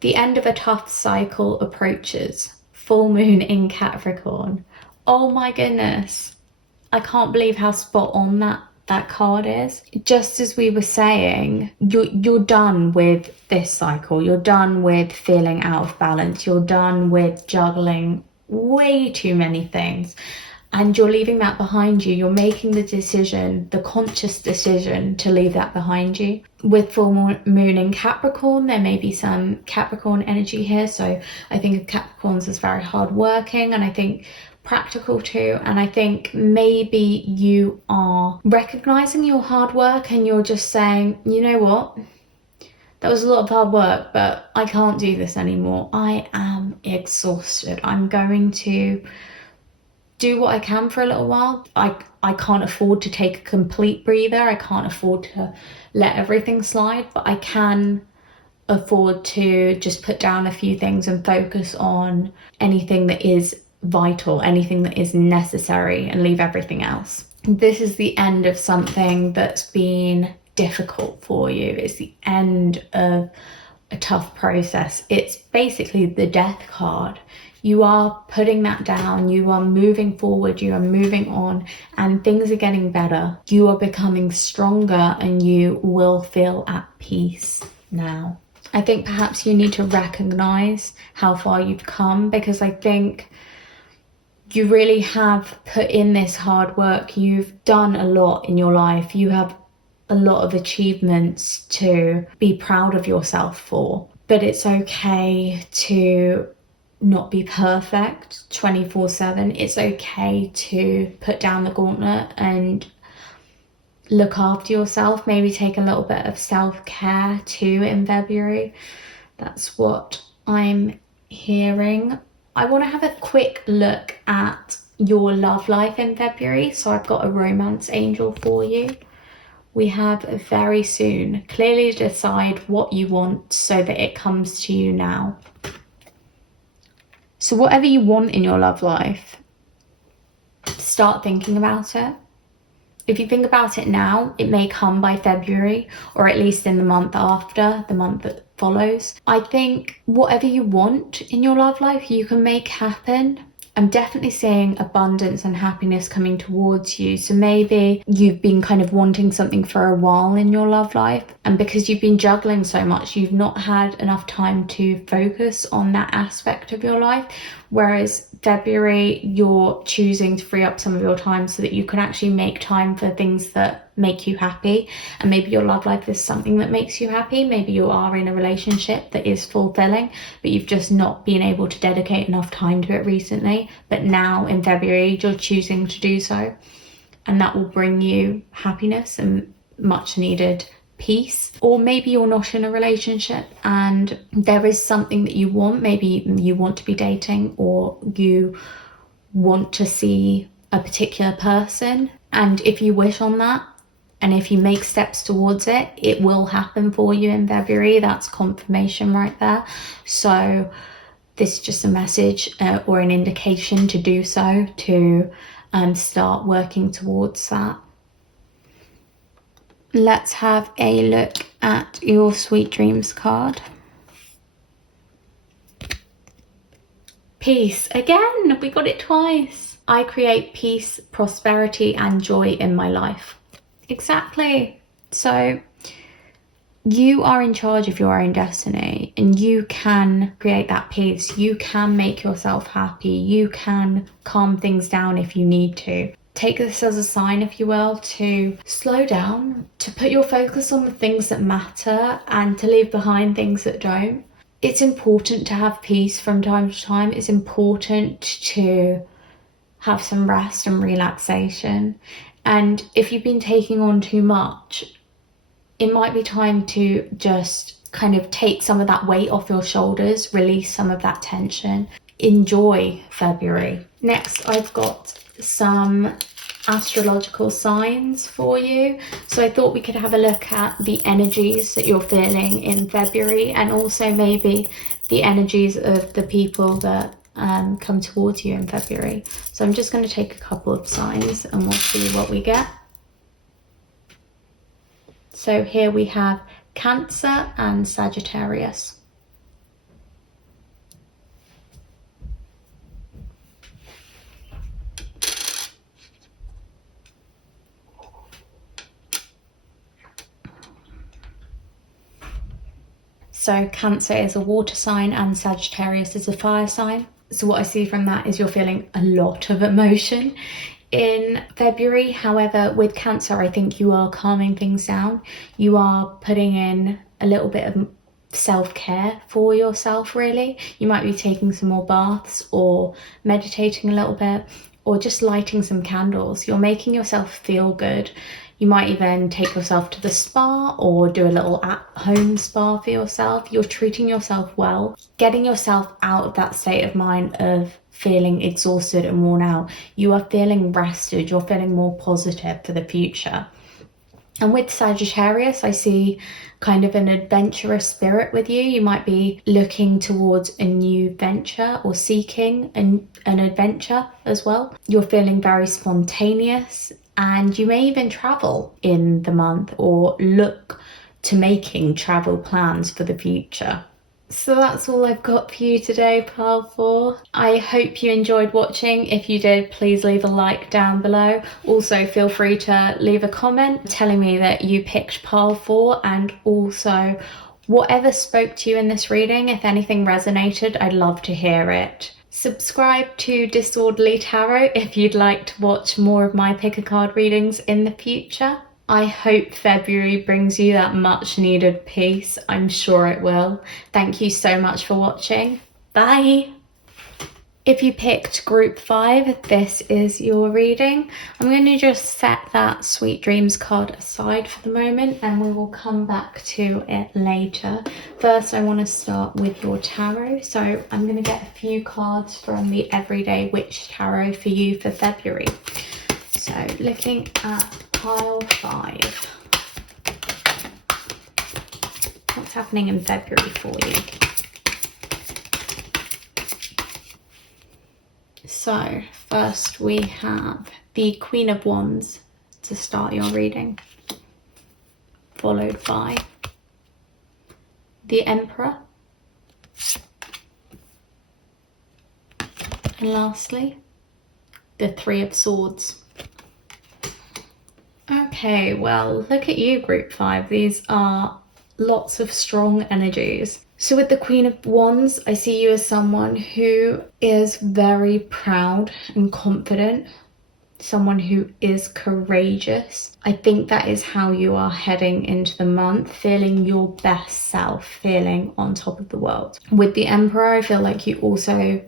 The end of a tough cycle approaches. Full moon in Capricorn. Oh my goodness. I can't believe how spot on that card is. Just as we were saying, you're done with this cycle. You're done with feeling out of balance. You're done with juggling way too many things, and you're leaving that behind you. You're making the decision, the conscious decision, to leave that behind you. With full moon in Capricorn, there may be some Capricorn energy here, so I think of Capricorns as very hardworking, and I think practical too. And I think maybe you are recognizing your hard work, and you're just saying, you know what, that was a lot of hard work, but I can't do this anymore. I am exhausted. I'm going to do what I can for a little while. I can't afford to take a complete breather. I can't afford to let everything slide, but I can afford to just put down a few things and focus on anything that is vital, anything that is necessary, and leave everything else. This is the end of something that's been difficult for you. It's the end of a tough process. It's basically the death card. You are putting that down, you are moving forward, you are moving on, and things are getting better. You are becoming stronger, and you will feel at peace now. I think perhaps you need to recognize how far you've come, because I think you really have put in this hard work. You've done a lot in your life. You have a lot of achievements to be proud of yourself for, but it's okay to not be perfect 24/7. It's okay to put down the gauntlet and look after yourself. Maybe take a little bit of self-care too in February. That's what I'm hearing. I want to have a quick look at your love life in February. So I've got a romance angel for you. We have very soon. Clearly decide what you want so that it comes to you now. So whatever you want in your love life, start thinking about it. If you think about it now, it may come by February, or at least in the month after, the month that follows. I think whatever you want in your love life, you can make happen. I'm definitely seeing abundance and happiness coming towards you. So maybe you've been kind of wanting something for a while in your love life, and because you've been juggling so much, you've not had enough time to focus on that aspect of your life. Whereas February, you're choosing to free up some of your time so that you can actually make time for things that make you happy. And maybe your love life is something that makes you happy. Maybe you are in a relationship that is fulfilling, but you've just not been able to dedicate enough time to it recently. But now in February, you're choosing to do so. And that will bring you happiness and much needed peace. Or maybe you're not in a relationship and there is something that you want. Maybe you want to be dating, or you want to see a particular person. And if you wish on that, and if you make steps towards it, it will happen for you in February. That's confirmation right there. So this is just a message or an indication to do so, to start working towards that. Let's have a look at your Sweet Dreams card. Peace. Again, we got it twice. I create peace, prosperity, and joy in my life. Exactly. So you are in charge of your own destiny, and you can create that peace. You can make yourself happy. You can calm things down if you need to. Take this as a sign, if you will, to slow down, to put your focus on the things that matter and to leave behind things that don't. It's important to have peace from time to time. It's important to have some rest and relaxation. And if you've been taking on too much, it might be time to just kind of take some of that weight off your shoulders, release some of that tension. Enjoy February. Next, I've got some astrological signs for you. So I thought we could have a look at the energies that you're feeling in February, and also maybe the energies of the people that come towards you in February. So I'm just going to take a couple of signs and we'll see what we get. So here we have Cancer and Sagittarius. So Cancer is a water sign and Sagittarius is a fire sign. So what I see from that is you're feeling a lot of emotion in February. However, with Cancer, I think you are calming things down. You are putting in a little bit of self-care for yourself, really. You might be taking some more baths or meditating a little bit, or just lighting some candles. You're making yourself feel good. You might even take yourself to the spa or do a little at-home spa for yourself. You're treating yourself well, getting yourself out of that state of mind of feeling exhausted and worn out. You are feeling rested. You're feeling more positive for the future. And with Sagittarius, I see kind of an adventurous spirit with you. You might be looking towards a new venture or seeking an adventure as well. You're feeling very spontaneous, and you may even travel in the month or look to making travel plans for the future. So that's all I've got for you today, Pile 4. I hope you enjoyed watching. If you did, please leave a like down below. Also, feel free to leave a comment telling me that you picked Pile 4, and also whatever spoke to you in this reading. If anything resonated, I'd love to hear it. Subscribe to Disorderly Tarot if you'd like to watch more of my pick a card readings in the future. I hope February brings you that much needed peace. I'm sure it will. Thank you so much for watching. Bye. If you picked group 5, this is your reading. I'm going to just set that Sweet Dreams card aside for the moment and we will come back to it later. First, I want to start with your tarot. So I'm going to get a few cards from the Everyday Witch Tarot for you for February. So looking at pile 5. What's happening in February for you? So first we have the Queen of Wands to start your reading, followed by the Emperor, and lastly the Three of Swords. Okay, well, look at you, group 5. These are lots of strong energies. So with the Queen of Wands, I see you as someone who is very proud and confident, someone who is courageous. I think that is how you are heading into the month, feeling your best self, feeling on top of the world. With the Emperor, I feel like you also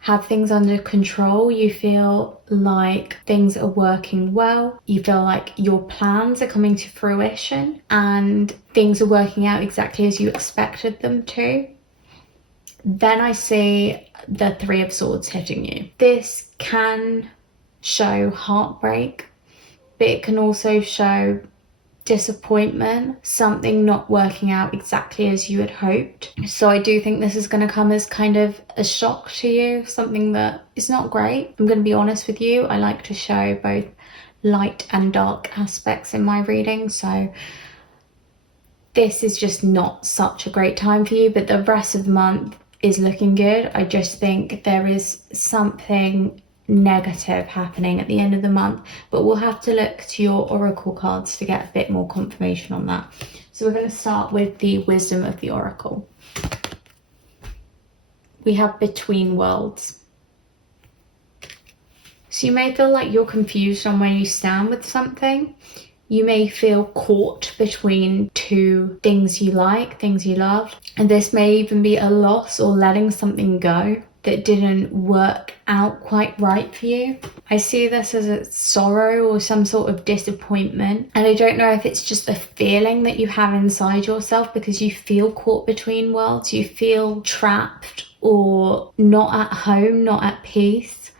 have things under control. You feel like things are working well. You feel like your plans are coming to fruition and things are working out exactly as you expected them to. Then I see the Three of Swords hitting you. This can show heartbreak, but it can also show disappointment, something not working out exactly as you had hoped. So I do think this is going to come as kind of a shock to you, something that is not great. I'm going to be honest with you, I like to show both light and dark aspects in my reading, so this is just not such a great time for you, but the rest of the month is looking good. I just think there is something negative happening at the end of the month, but we'll have to look to your oracle cards to get a bit more confirmation on that. So we're going to start with the wisdom of the oracle. We have Between Worlds. So you may feel like you're confused on where you stand with something. You may feel caught between two things you like, things you love, and this may even be a loss or letting something go that didn't work out quite right for you. I see this as a sorrow or some sort of disappointment, and I don't know if it's just a feeling that you have inside yourself because you feel caught between worlds, you feel trapped or not at home, not at peace.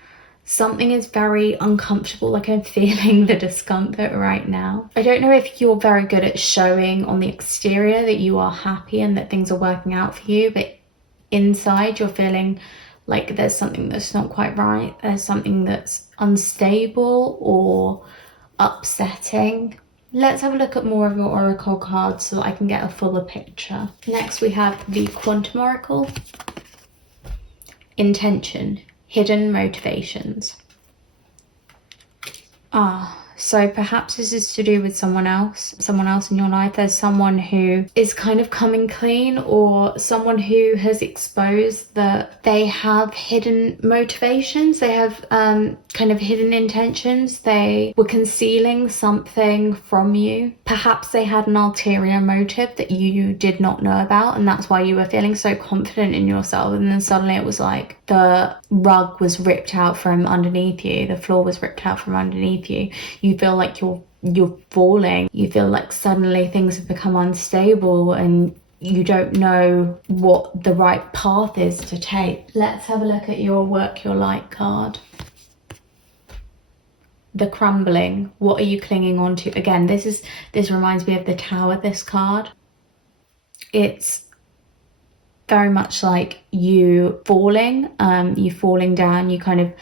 Something is very uncomfortable, like I'm feeling the discomfort right now. I don't know if you're very good at showing on the exterior that you are happy and that things are working out for you, but inside you're feeling like there's something that's not quite right. There's something that's unstable or upsetting. Let's have a look at more of your oracle cards so that I can get a fuller picture. Next we have the Quantum Oracle. Intention. Hidden motivations. So perhaps this is to do with someone else in your life. There's someone who is kind of coming clean, or someone who has exposed that they have hidden motivations. They have kind of hidden intentions. They were concealing something from you. Perhaps they had an ulterior motive that you did not know about, and that's why you were feeling so confident in yourself, and then suddenly it was like the rug was ripped out from underneath you, the floor was ripped out from underneath you. You feel like you're falling. You feel like suddenly things have become unstable and you don't know what the right path is to take. Let's have a look at your Work Your Light card. The Crumbling. What are you clinging on to? Again, this reminds me of the Tower, this card. It's very much like you falling down, you kind of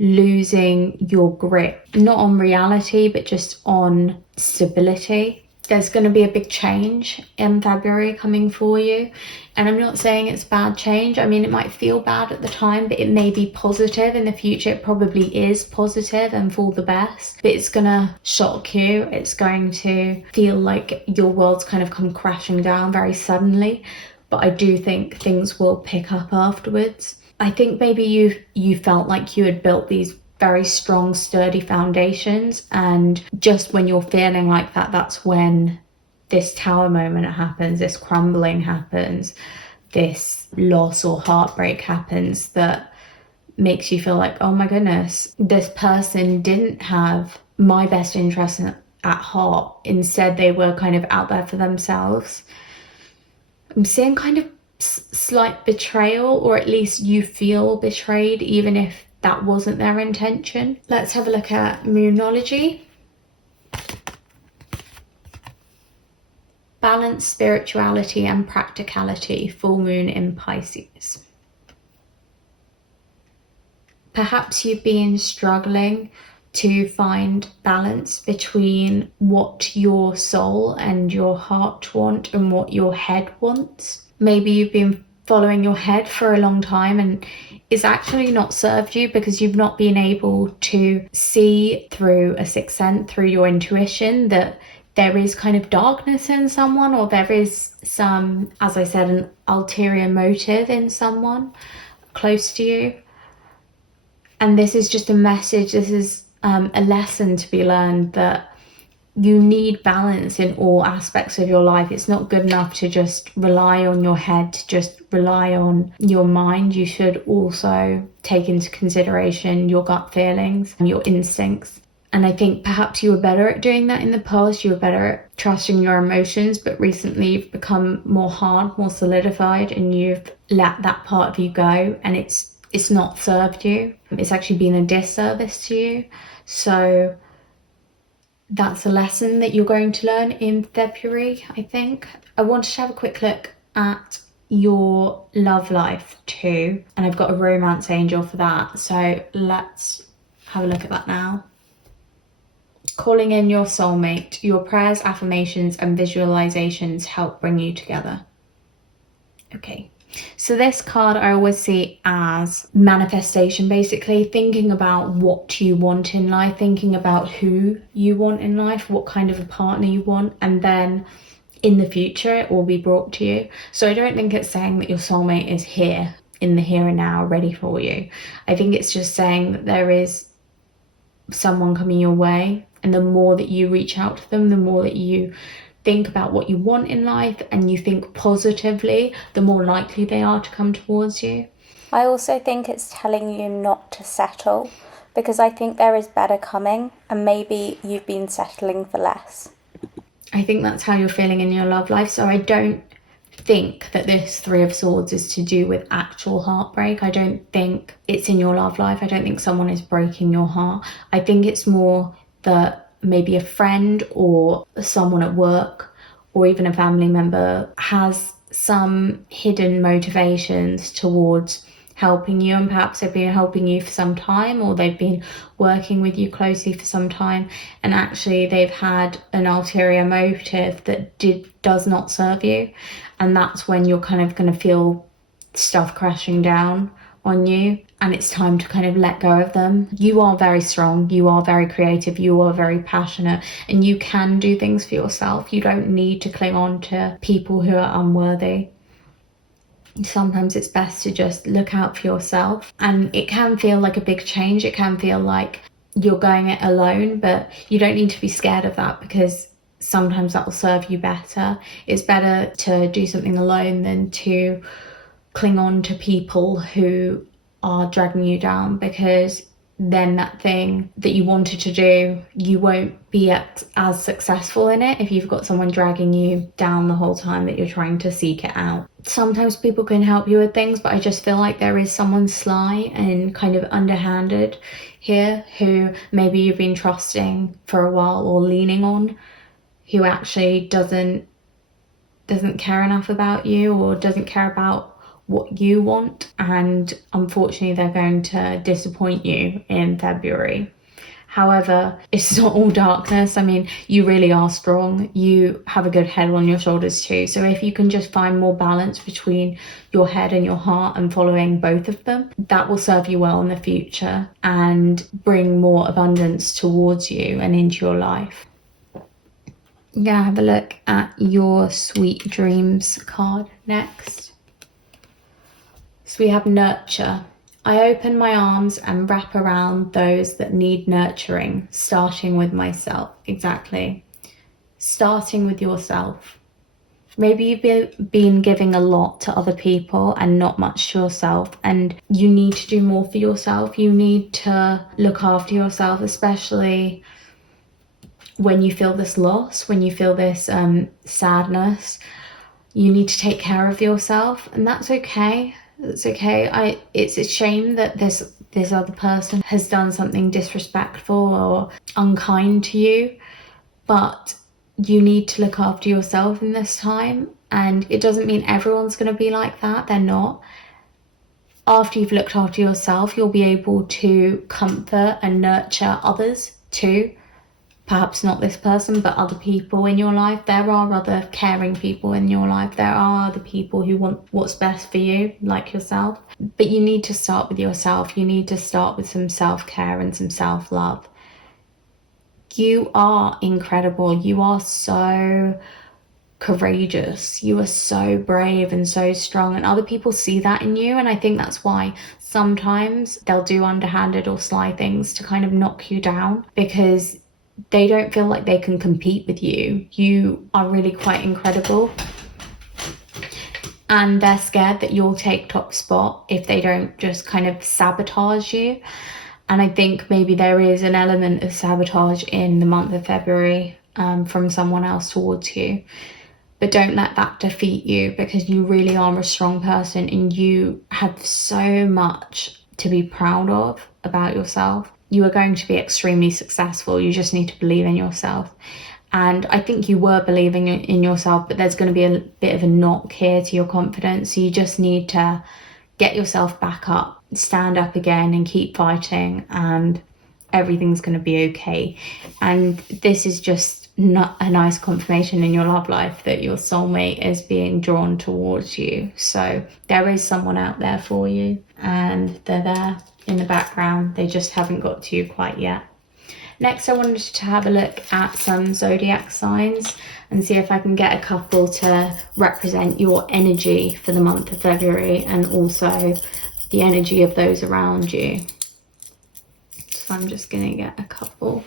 losing your grip, not on reality, but just on stability. There's going to be a big change in February coming for you. And I'm not saying it's bad change. I mean, it might feel bad at the time, but it may be positive in the future. It probably is positive and for the best, but it's going to shock you. It's going to feel like your world's kind of come crashing down very suddenly. But I do think things will pick up afterwards. I think maybe you felt like you had built these very strong, sturdy foundations, and just when you're feeling like that, that's when this Tower moment happens, this crumbling happens, this loss or heartbreak happens that makes you feel like, oh my goodness, this person didn't have my best interest at heart. Instead, they were kind of out there for themselves. I'm seeing kind of slight betrayal, or at least you feel betrayed even if that wasn't their intention. Let's have a look at Moonology. Balance, spirituality and practicality. Full moon in Pisces. Perhaps you've been struggling to find balance between what your soul and your heart want and what your head wants. Maybe you've been following your head for a long time and it's actually not served you because you've not been able to see through a sixth sense, through your intuition, that there is kind of darkness in someone, or there is some, as I said, an ulterior motive in someone close to you. And this is just a message, this is a lesson to be learned, that you need balance in all aspects of your life. It's not good enough to just rely on your head, to just rely on your mind. You should also take into consideration your gut feelings and your instincts. And I think perhaps you were better at doing that in the past. You were better at trusting your emotions, but recently you've become more hard, more solidified, and you've let that part of you go, and it's not served you. It's actually been a disservice to you. So that's a lesson that you're going to learn in February, I think. I wanted to have a quick look at your love life too, and I've got a romance angel for that. So let's have a look at that now. Calling in your soulmate. Your prayers, affirmations, and visualizations help bring you together. Okay. So this card I always see as manifestation, basically thinking about what you want in life, thinking about who you want in life, what kind of a partner you want, and then in the future it will be brought to you. So I don't think it's saying that your soulmate is here in the here and now ready for you. I think it's just saying that there is someone coming your way, and the more that you reach out to them, the more that you think about what you want in life and you think positively, the more likely they are to come towards you. I also think it's telling you not to settle, because I think there is better coming, and maybe you've been settling for less. I think that's how you're feeling in your love life. So I don't think that this Three of Swords is to do with actual heartbreak. I don't think it's in your love life. I don't think someone is breaking your heart. I think it's more that maybe a friend or someone at work or even a family member has some hidden motivations towards helping you, and perhaps they've been helping you for some time, or they've been working with you closely for some time, and actually they've had an ulterior motive that does not serve you, and that's when you're kind of going to feel stuff crashing down on you, and it's time to kind of let go of them. You are very strong, you are very creative, you are very passionate, and you can do things for yourself. You don't need to cling on to people who are unworthy. Sometimes it's best to just look out for yourself, and it can feel like a big change. It can feel like you're going it alone, but you don't need to be scared of that, because sometimes that will serve you better. It's better to do something alone than to cling on to people who are dragging you down, because then that thing that you wanted to do, you won't be as successful in it if you've got someone dragging you down the whole time that you're trying to seek it out. Sometimes people can help you with things, but I just feel like there is someone sly and kind of underhanded here who maybe you've been trusting for a while or leaning on, who actually doesn't care enough about you or doesn't care about what you want, and unfortunately they're going to disappoint you in February. However, it's not all darkness. I mean, you really are strong. You have a good head on your shoulders too. So if you can just find more balance between your head and your heart and following both of them, that will serve you well in the future and bring more abundance towards you and into your life. I'm gonna have a look at your Sweet Dreams card next. So we have Nurture. I open my arms and wrap around those that need nurturing, starting with myself. Exactly. Starting with yourself. Maybe you've been giving a lot to other people and not much to yourself, and you need to do more for yourself. You need to look after yourself, especially when you feel this loss, when you feel this sadness. You need to take care of yourself, and that's okay. It's okay. It's a shame that this other person has done something disrespectful or unkind to you, but you need to look after yourself in this time, and it doesn't mean everyone's going to be like that. They're not. After you've looked after yourself, you'll be able to comfort and nurture others too. Perhaps not this person, but other people in your life. There are other caring people in your life. There are other people who want what's best for you, like yourself. But you need to start with yourself. You need to start with some self-care and some self-love. You are incredible. You are so courageous. You are so brave and so strong, and other people see that in you. And I think that's why sometimes they'll do underhanded or sly things to kind of knock you down, because they don't feel like they can compete with you. You are really quite incredible, and they're scared that you'll take top spot if they don't just kind of sabotage you. And I think maybe there is an element of sabotage in the month of February from someone else towards you. But don't let that defeat you, because you really are a strong person and you have so much to be proud of about yourself. You are going to be extremely successful. You just need to believe in yourself. And I think you were believing in yourself, but there's going to be a bit of a knock here to your confidence. So you just need to get yourself back up, stand up again and keep fighting, and everything's going to be okay. And this is just not a nice confirmation in your love life that your soulmate is being drawn towards you. So there is someone out there for you, and they're there in the background. They just haven't got to you quite yet. Next, I wanted to have a look at some zodiac signs and see if I can get a couple to represent your energy for the month of February, and also the energy of those around you. So I'm just going to get a couple.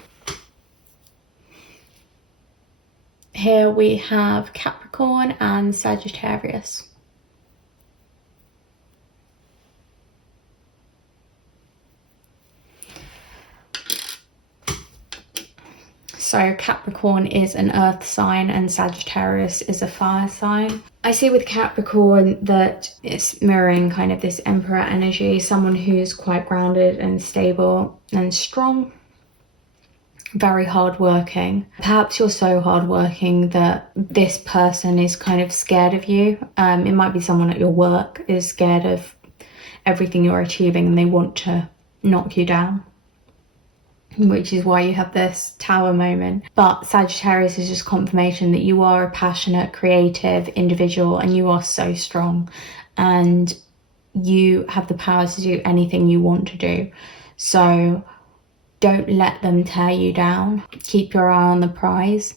Here we have Capricorn and Sagittarius. So Capricorn is an earth sign and Sagittarius is a fire sign. I see with Capricorn that it's mirroring kind of this emperor energy, someone who's quite grounded and stable and strong, very hardworking. Perhaps you're so hardworking that this person is kind of scared of you. It might be someone at your work is scared of everything you're achieving and they want to knock you down, which is why you have this tower moment. But Sagittarius is just confirmation that you are a passionate, creative individual and you are so strong and you have the power to do anything you want to do. So don't let them tear you down. Keep your eye on the prize.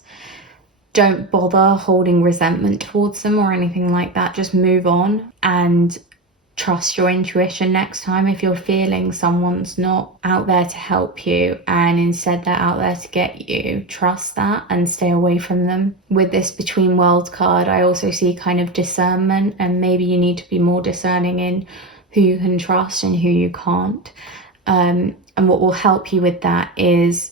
Don't bother holding resentment towards them or anything like that. Just move on and trust your intuition next time. If you're feeling someone's not out there to help you and instead they're out there to get you, trust that and stay away from them. With this Between Worlds card, I also see kind of discernment, and maybe you need to be more discerning in who you can trust and who you can't. And what will help you with that is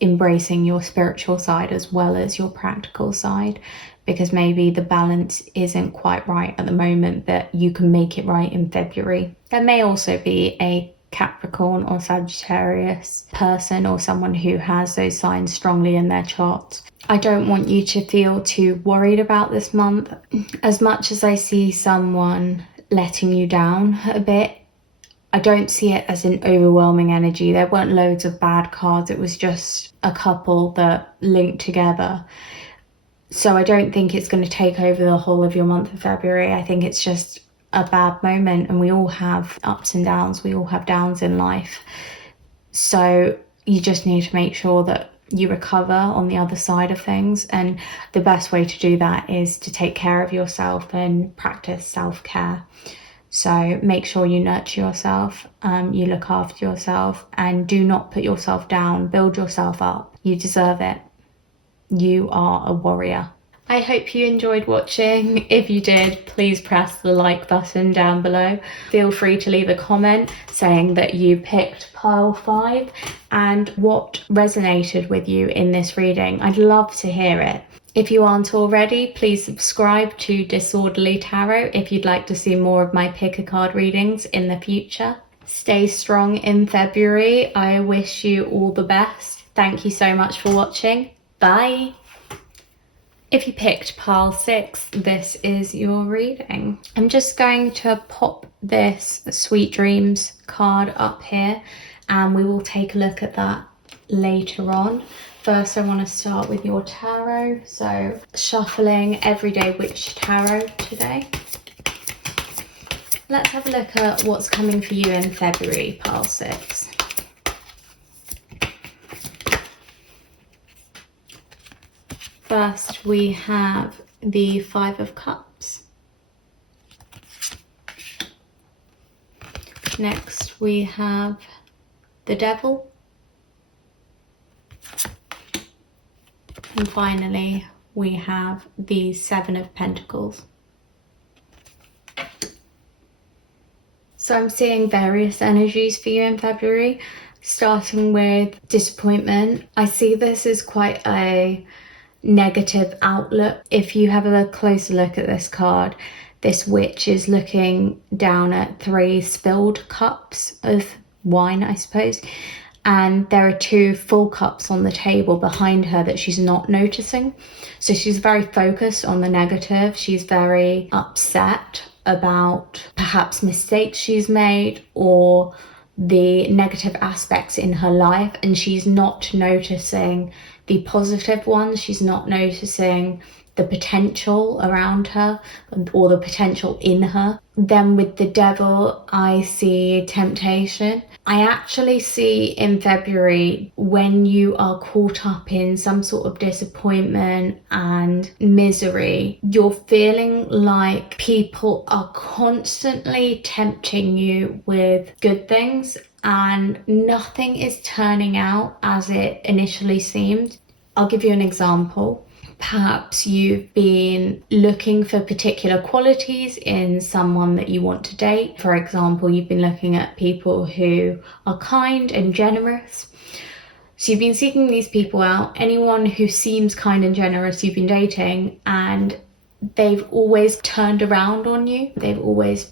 embracing your spiritual side as well as your practical side, because maybe the balance isn't quite right at the moment, but you can make it right in February. There may also be a Capricorn or Sagittarius person or someone who has those signs strongly in their charts. I don't want you to feel too worried about this month. As much as I see someone letting you down a bit, I don't see it as an overwhelming energy. There weren't loads of bad cards. It was just a couple that linked together. So I don't think it's going to take over the whole of your month of February. I think it's just a bad moment, and we all have ups and downs. We all have downs in life. So you just need to make sure that you recover on the other side of things. And the best way to do that is to take care of yourself and practice self-care. So make sure you nurture yourself, you look after yourself, and do not put yourself down. Build yourself up. You deserve it. You are a warrior. I hope you enjoyed watching. If you did, please press the like button down below. Feel free to leave a comment saying that you picked pile 5 and what resonated with you in this reading. I'd love to hear it. If you aren't already, please subscribe to Disorderly Tarot if you'd like to see more of my pick a card readings in the future. Stay strong in February. I wish you all the best. Thank you so much for watching. Bye. If you picked pile 6, this is your reading. I'm just going to pop this Sweet Dreams card up here and we will take a look at that later on. First, I want to start with your tarot. So shuffling Everyday Witch Tarot today. Let's have a look at what's coming for you in February, pile 6. First, we have the Five of Cups. Next, we have the Devil. And finally, we have the Seven of Pentacles. So I'm seeing various energies for you in February, starting with disappointment. I see this as quite a negative outlook. If you have a closer look at this card, this witch is looking down at 3 spilled cups of wine, I suppose. And there are 2 full cups on the table behind her that she's not noticing. So she's very focused on the negative. She's very upset about perhaps mistakes she's made or the negative aspects in her life, and she's not noticing the positive ones. She's not noticing the potential around her or the potential in her. Then with the Devil, I see temptation. I actually see in February, when you are caught up in some sort of disappointment and misery, you're feeling like people are constantly tempting you with good things and nothing is turning out as it initially seemed. I'll give you an example. Perhaps you've been looking for particular qualities in someone that you want to date. For example, you've been looking at people who are kind and generous. So you've been seeking these people out. Anyone who seems kind and generous you've been dating, and they've always turned around on you. They've always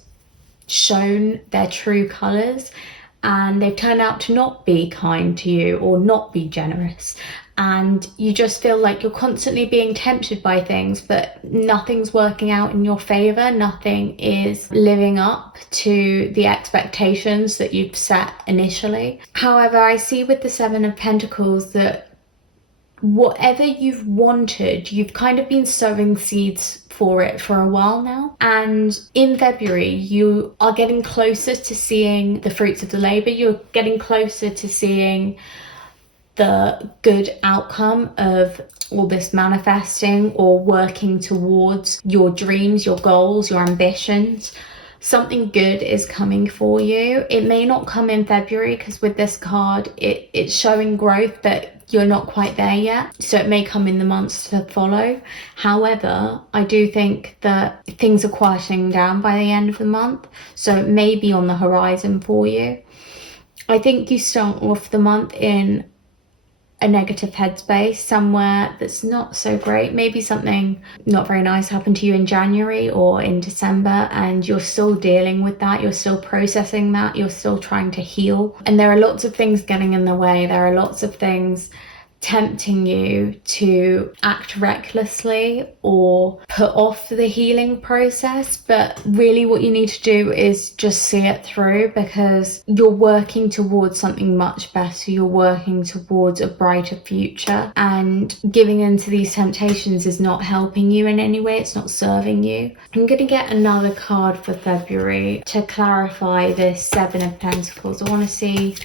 shown their true colours, and they've turned out to not be kind to you or not be generous. And you just feel like you're constantly being tempted by things, but nothing's working out in your favour. Nothing is living up to the expectations that you've set initially. However, I see with the Seven of Pentacles that whatever you've wanted, you've kind of been sowing seeds for it for a while now. And in February, you are getting closer to seeing the fruits of the labour. You're getting closer to seeing the good outcome of all this manifesting or working towards your dreams, your goals, your ambitions. Something good is coming for you. It may not come in February because with this card, it's showing growth, but you're not quite there yet. So it may come in the months to follow. However, I do think that things are quieting down by the end of the month. So it may be on the horizon for you. I think you start off the month in a negative headspace, somewhere that's not so great. Maybe something not very nice happened to you in January or in December, and you're still dealing with that. You're still processing that. You're still trying to heal. And there are lots of things getting in the way. There are lots of things tempting you to act recklessly or put off the healing process. But really what you need to do is just see it through, because you're working towards something much better. You're working towards a brighter future, and giving into these temptations is not helping you in any way. It's not serving you. I'm going to get another card for February to clarify this Seven of Pentacles. I want to see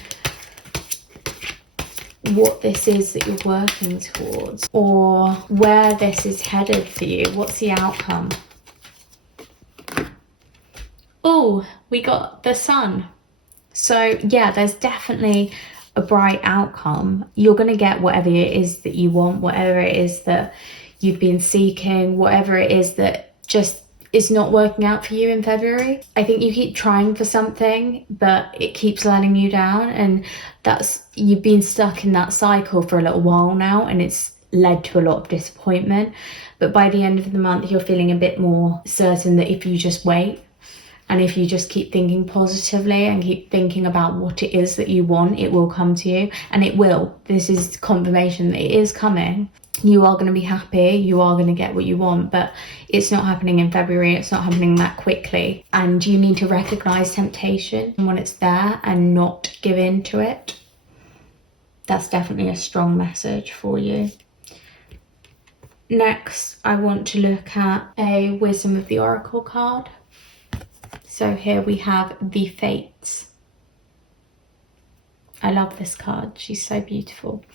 what this is that you're working towards, or where this is headed for you. What's the outcome? Oh, we got the Sun. So yeah, there's definitely a bright outcome. You're going to get whatever it is that you want, whatever it is that you've been seeking, whatever it is that just is not working out for you in February. I think you keep trying for something, but it keeps letting you down, and you've been stuck in that cycle for a little while now, and it's led to a lot of disappointment. But by the end of the month, you're feeling a bit more certain that if you just wait, and if you just keep thinking positively and keep thinking about what it is that you want, it will come to you, and it will. This is confirmation that it is coming. You are going to be happy, you are going to get what you want, but it's not happening in February. It's not happening that quickly, and you need to recognize temptation when it's there and not give in to it. That's definitely a strong message for you. Next, I want to look at a Wisdom of the Oracle card. So here we have the Fates. I love this card. She's so beautiful.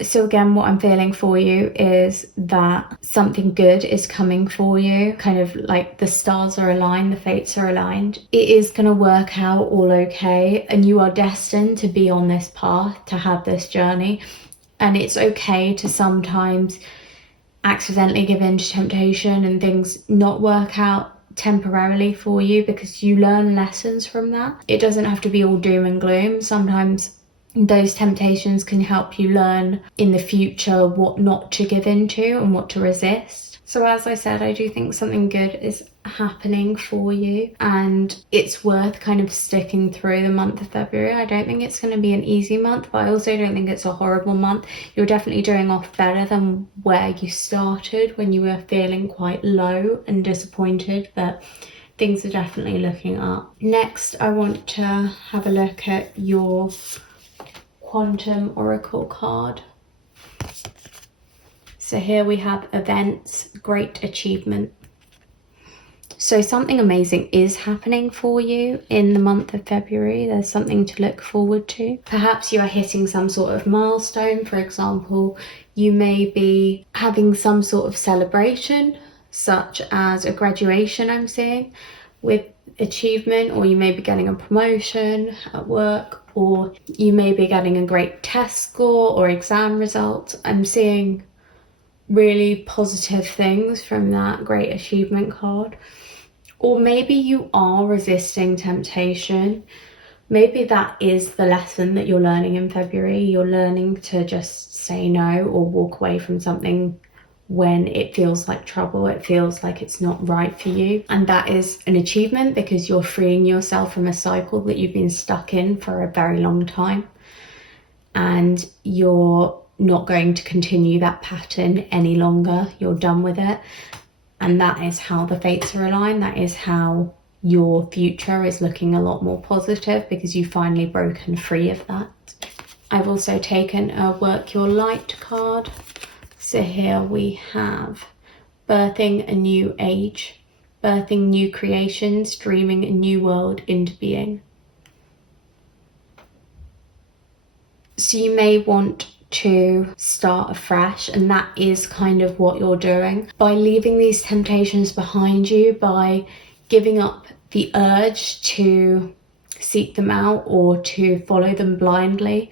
So again, what I'm feeling for you is that something good is coming for you, kind of like the stars are aligned, the fates are aligned. It is going to work out all okay, and you are destined to be on this path, to have this journey. And it's okay to sometimes accidentally give in to temptation and things not work out temporarily for you, because you learn lessons from that. It doesn't have to be all doom and gloom. Sometimes those temptations can help you learn in the future what not to give into and what to resist. So as I said, I do think something good is happening for you, and it's worth kind of sticking through the month of February. I don't think it's going to be an easy month, but I also don't think it's a horrible month. You're definitely doing off better than where you started when you were feeling quite low and disappointed, but things are definitely looking up. Next, I want to have a look at your Quantum Oracle card. So here we have events, great achievement. So something amazing is happening for you in the month of February. There's something to look forward to. Perhaps you are hitting some sort of milestone. For example, you may be having some sort of celebration, such as a graduation I'm seeing, with achievement, or you may be getting a promotion at work, or you may be getting a great test score or exam result. I'm seeing really positive things from that great achievement card. Or maybe you are resisting temptation. Maybe that is the lesson that you're learning in February. You're learning to just say no or walk away from something when it feels like trouble, it feels like it's not right for you. And that is an achievement, because you're freeing yourself from a cycle that you've been stuck in for a very long time. And you're not going to continue that pattern any longer. You're done with it. And that is how the fates are aligned. That is how your future is looking a lot more positive, because you've finally broken free of that. I've also taken a Work Your Light card. So here we have birthing a new age, birthing new creations, dreaming a new world into being. So you may want to start afresh, and that is kind of what you're doing. By leaving these temptations behind you, by giving up the urge to seek them out or to follow them blindly,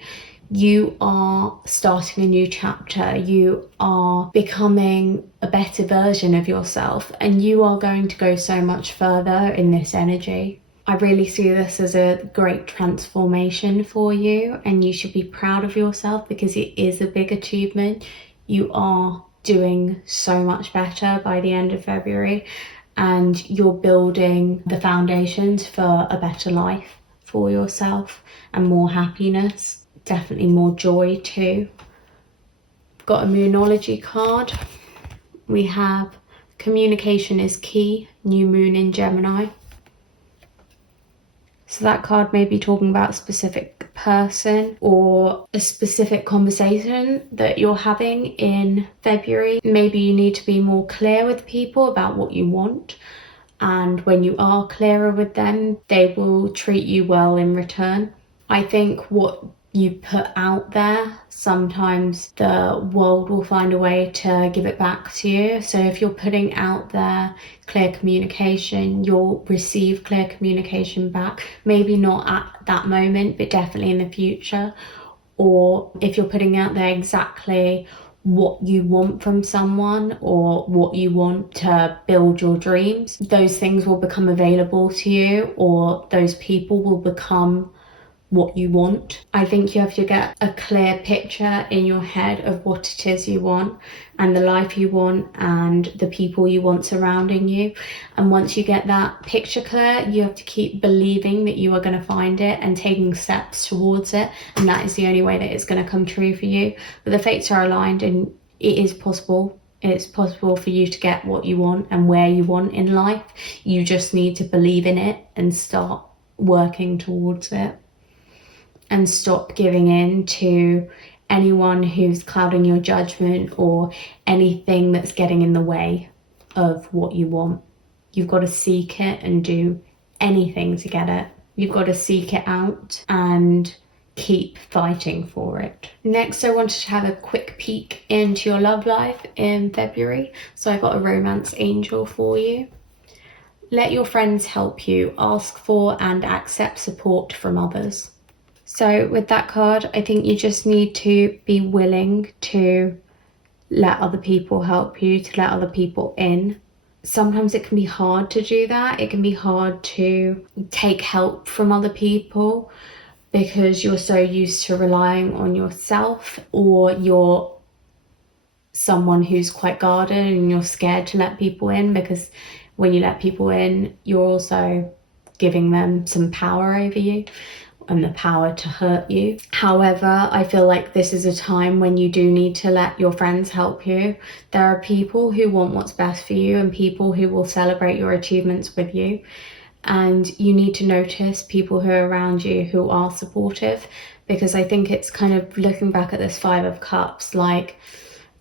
you are starting a new chapter. You are becoming a better version of yourself, and you are going to go so much further in this energy. I really see this as a great transformation for you, and you should be proud of yourself, because it is a big achievement. You are doing so much better by the end of February, and you're building the foundations for a better life for yourself and more happiness. Definitely more joy too. Got a Moonology card. We have communication is key, new moon in Gemini. So that card may be talking about a specific person or a specific conversation that you're having in February. Maybe you need to be more clear with people about what you want. And when you are clearer with them, they will treat you well in return. I think what you put out there, sometimes the world will find a way to give it back to you. So if you're putting out there clear communication, you'll receive clear communication back. Maybe not at that moment, but definitely in the future. Or if you're putting out there exactly what you want from someone or what you want to build your dreams, those things will become available to you, or those people will become what you want. I think you have to get a clear picture in your head of what it is you want, and the life you want, and the people you want surrounding you. And once you get that picture clear, you have to keep believing that you are going to find it and taking steps towards it, and that is the only way that it's going to come true for you. But the fates are aligned, and it is possible. It's possible for you to get what you want and where you want in life. You just need to believe in it and start working towards it. And stop giving in to anyone who's clouding your judgment or anything that's getting in the way of what you want. You've got to seek it and do anything to get it. You've got to seek it out and keep fighting for it. Next, I wanted to have a quick peek into your love life in February. So I got a romance angel for you. Let your friends help you. Ask for and accept support from others. So with that card, I think you just need to be willing to let other people help you, to let other people in. Sometimes it can be hard to do that. It can be hard to take help from other people because you're so used to relying on yourself, or you're someone who's quite guarded and you're scared to let people in, because when you let people in, you're also giving them some power over you and the power to hurt you. However, I feel like this is a time when you do need to let your friends help you. There are people who want what's best for you and people who will celebrate your achievements with you. And you need to notice people who are around you who are supportive, because I think it's kind of looking back at this 5 of Cups, like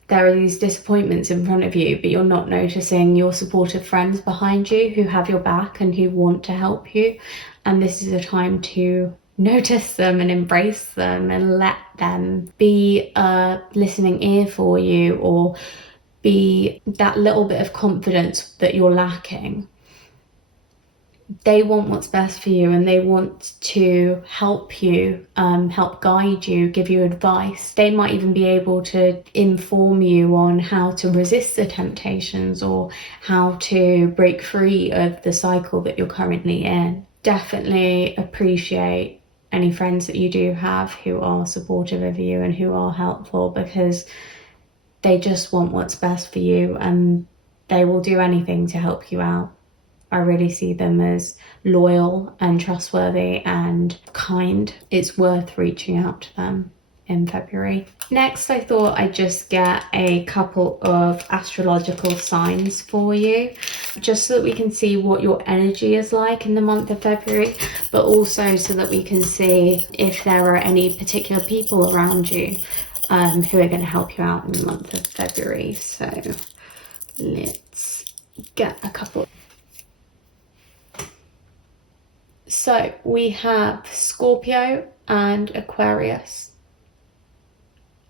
there are these disappointments in front of you, but you're not noticing your supportive friends behind you who have your back and who want to help you. And this is a time to notice them and embrace them and let them be a listening ear for you, or be that little bit of confidence that you're lacking. They want what's best for you and they want to help you, help guide you, give you advice. They might even be able to inform you on how to resist the temptations or how to break free of the cycle that you're currently in. Definitely appreciate any friends that you do have who are supportive of you and who are helpful, because they just want what's best for you and they will do anything to help you out. I really see them as loyal and trustworthy and kind. It's worth reaching out to them in February. Next, I thought I'd just get a couple of astrological signs for you, just so that we can see what your energy is like in the month of February, but also so that we can see if there are any particular people around you who are going to help you out in the month of February. So let's get a couple. So we have Scorpio and Aquarius.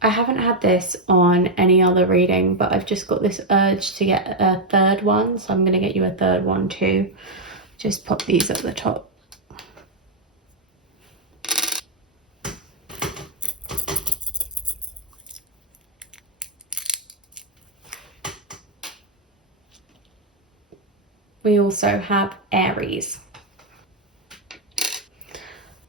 I haven't had this on any other reading, but I've just got this urge to get a third one, so I'm going to get you a third one too. Just pop these at the top. We also have Aries.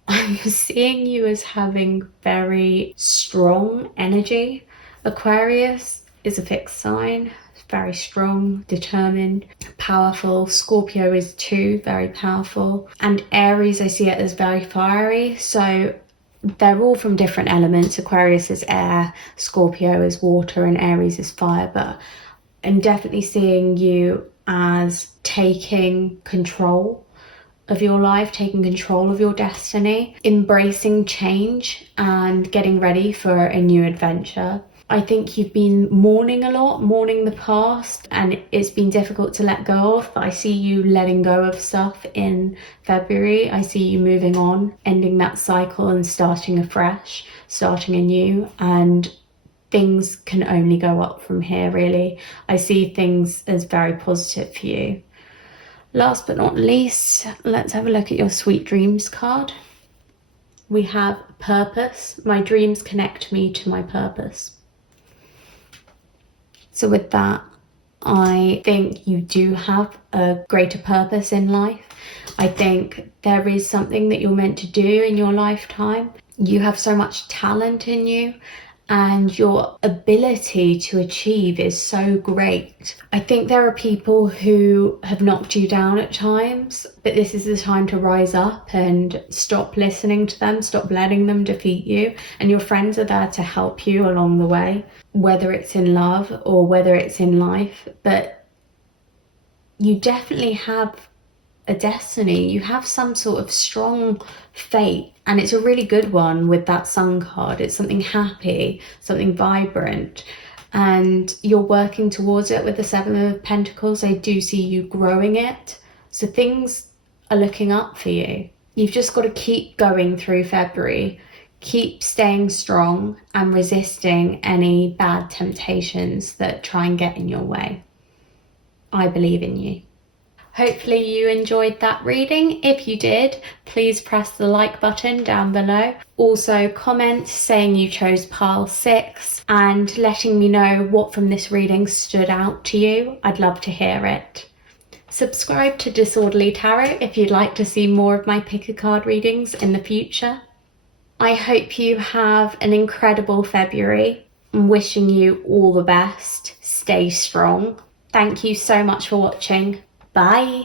I'm seeing you as having very strong energy. Aquarius is a fixed sign, it's very strong, determined, powerful. Scorpio is too, very powerful. And Aries, I see it as very fiery. So they're all from different elements. Aquarius is air, Scorpio is water, and Aries is fire. But I'm definitely seeing you as taking control of your life, taking control of your destiny, embracing change and getting ready for a new adventure. I think you've been mourning a lot, mourning the past, and it's been difficult to let go of. I see you letting go of stuff in February. I see you moving on, ending that cycle and starting afresh, starting anew, and things can only go up from here, really. I see things as very positive for you. Last but not least, let's have a look at your Sweet Dreams card. We have purpose. My dreams connect me to my purpose. So with that, I think you do have a greater purpose in life. I think there is something that you're meant to do in your lifetime. You have so much talent in you, and your ability to achieve is so great. I think there are people who have knocked you down at times, but this is the time to rise up and stop listening to them, stop letting them defeat you. And your friends are there to help you along the way, whether it's in love or whether it's in life. But you definitely have a destiny. You have some sort of strong fate, and it's a really good one with that Sun card. It's something happy, something vibrant, and you're working towards it with the 7 of Pentacles. I do see you growing it, so things are looking up for you. You've just got to keep going through February, Keep staying strong and resisting any bad temptations that try and get in your way. I believe in you. Hopefully you enjoyed that reading. If you did, please press the like button down below. Also comment saying you chose pile 6 and letting me know what from this reading stood out to you. I'd love to hear it. Subscribe to Disorderly Tarot if you'd like to see more of my pick a card readings in the future. I hope you have an incredible February. I'm wishing you all the best. Stay strong. Thank you so much for watching. Bye.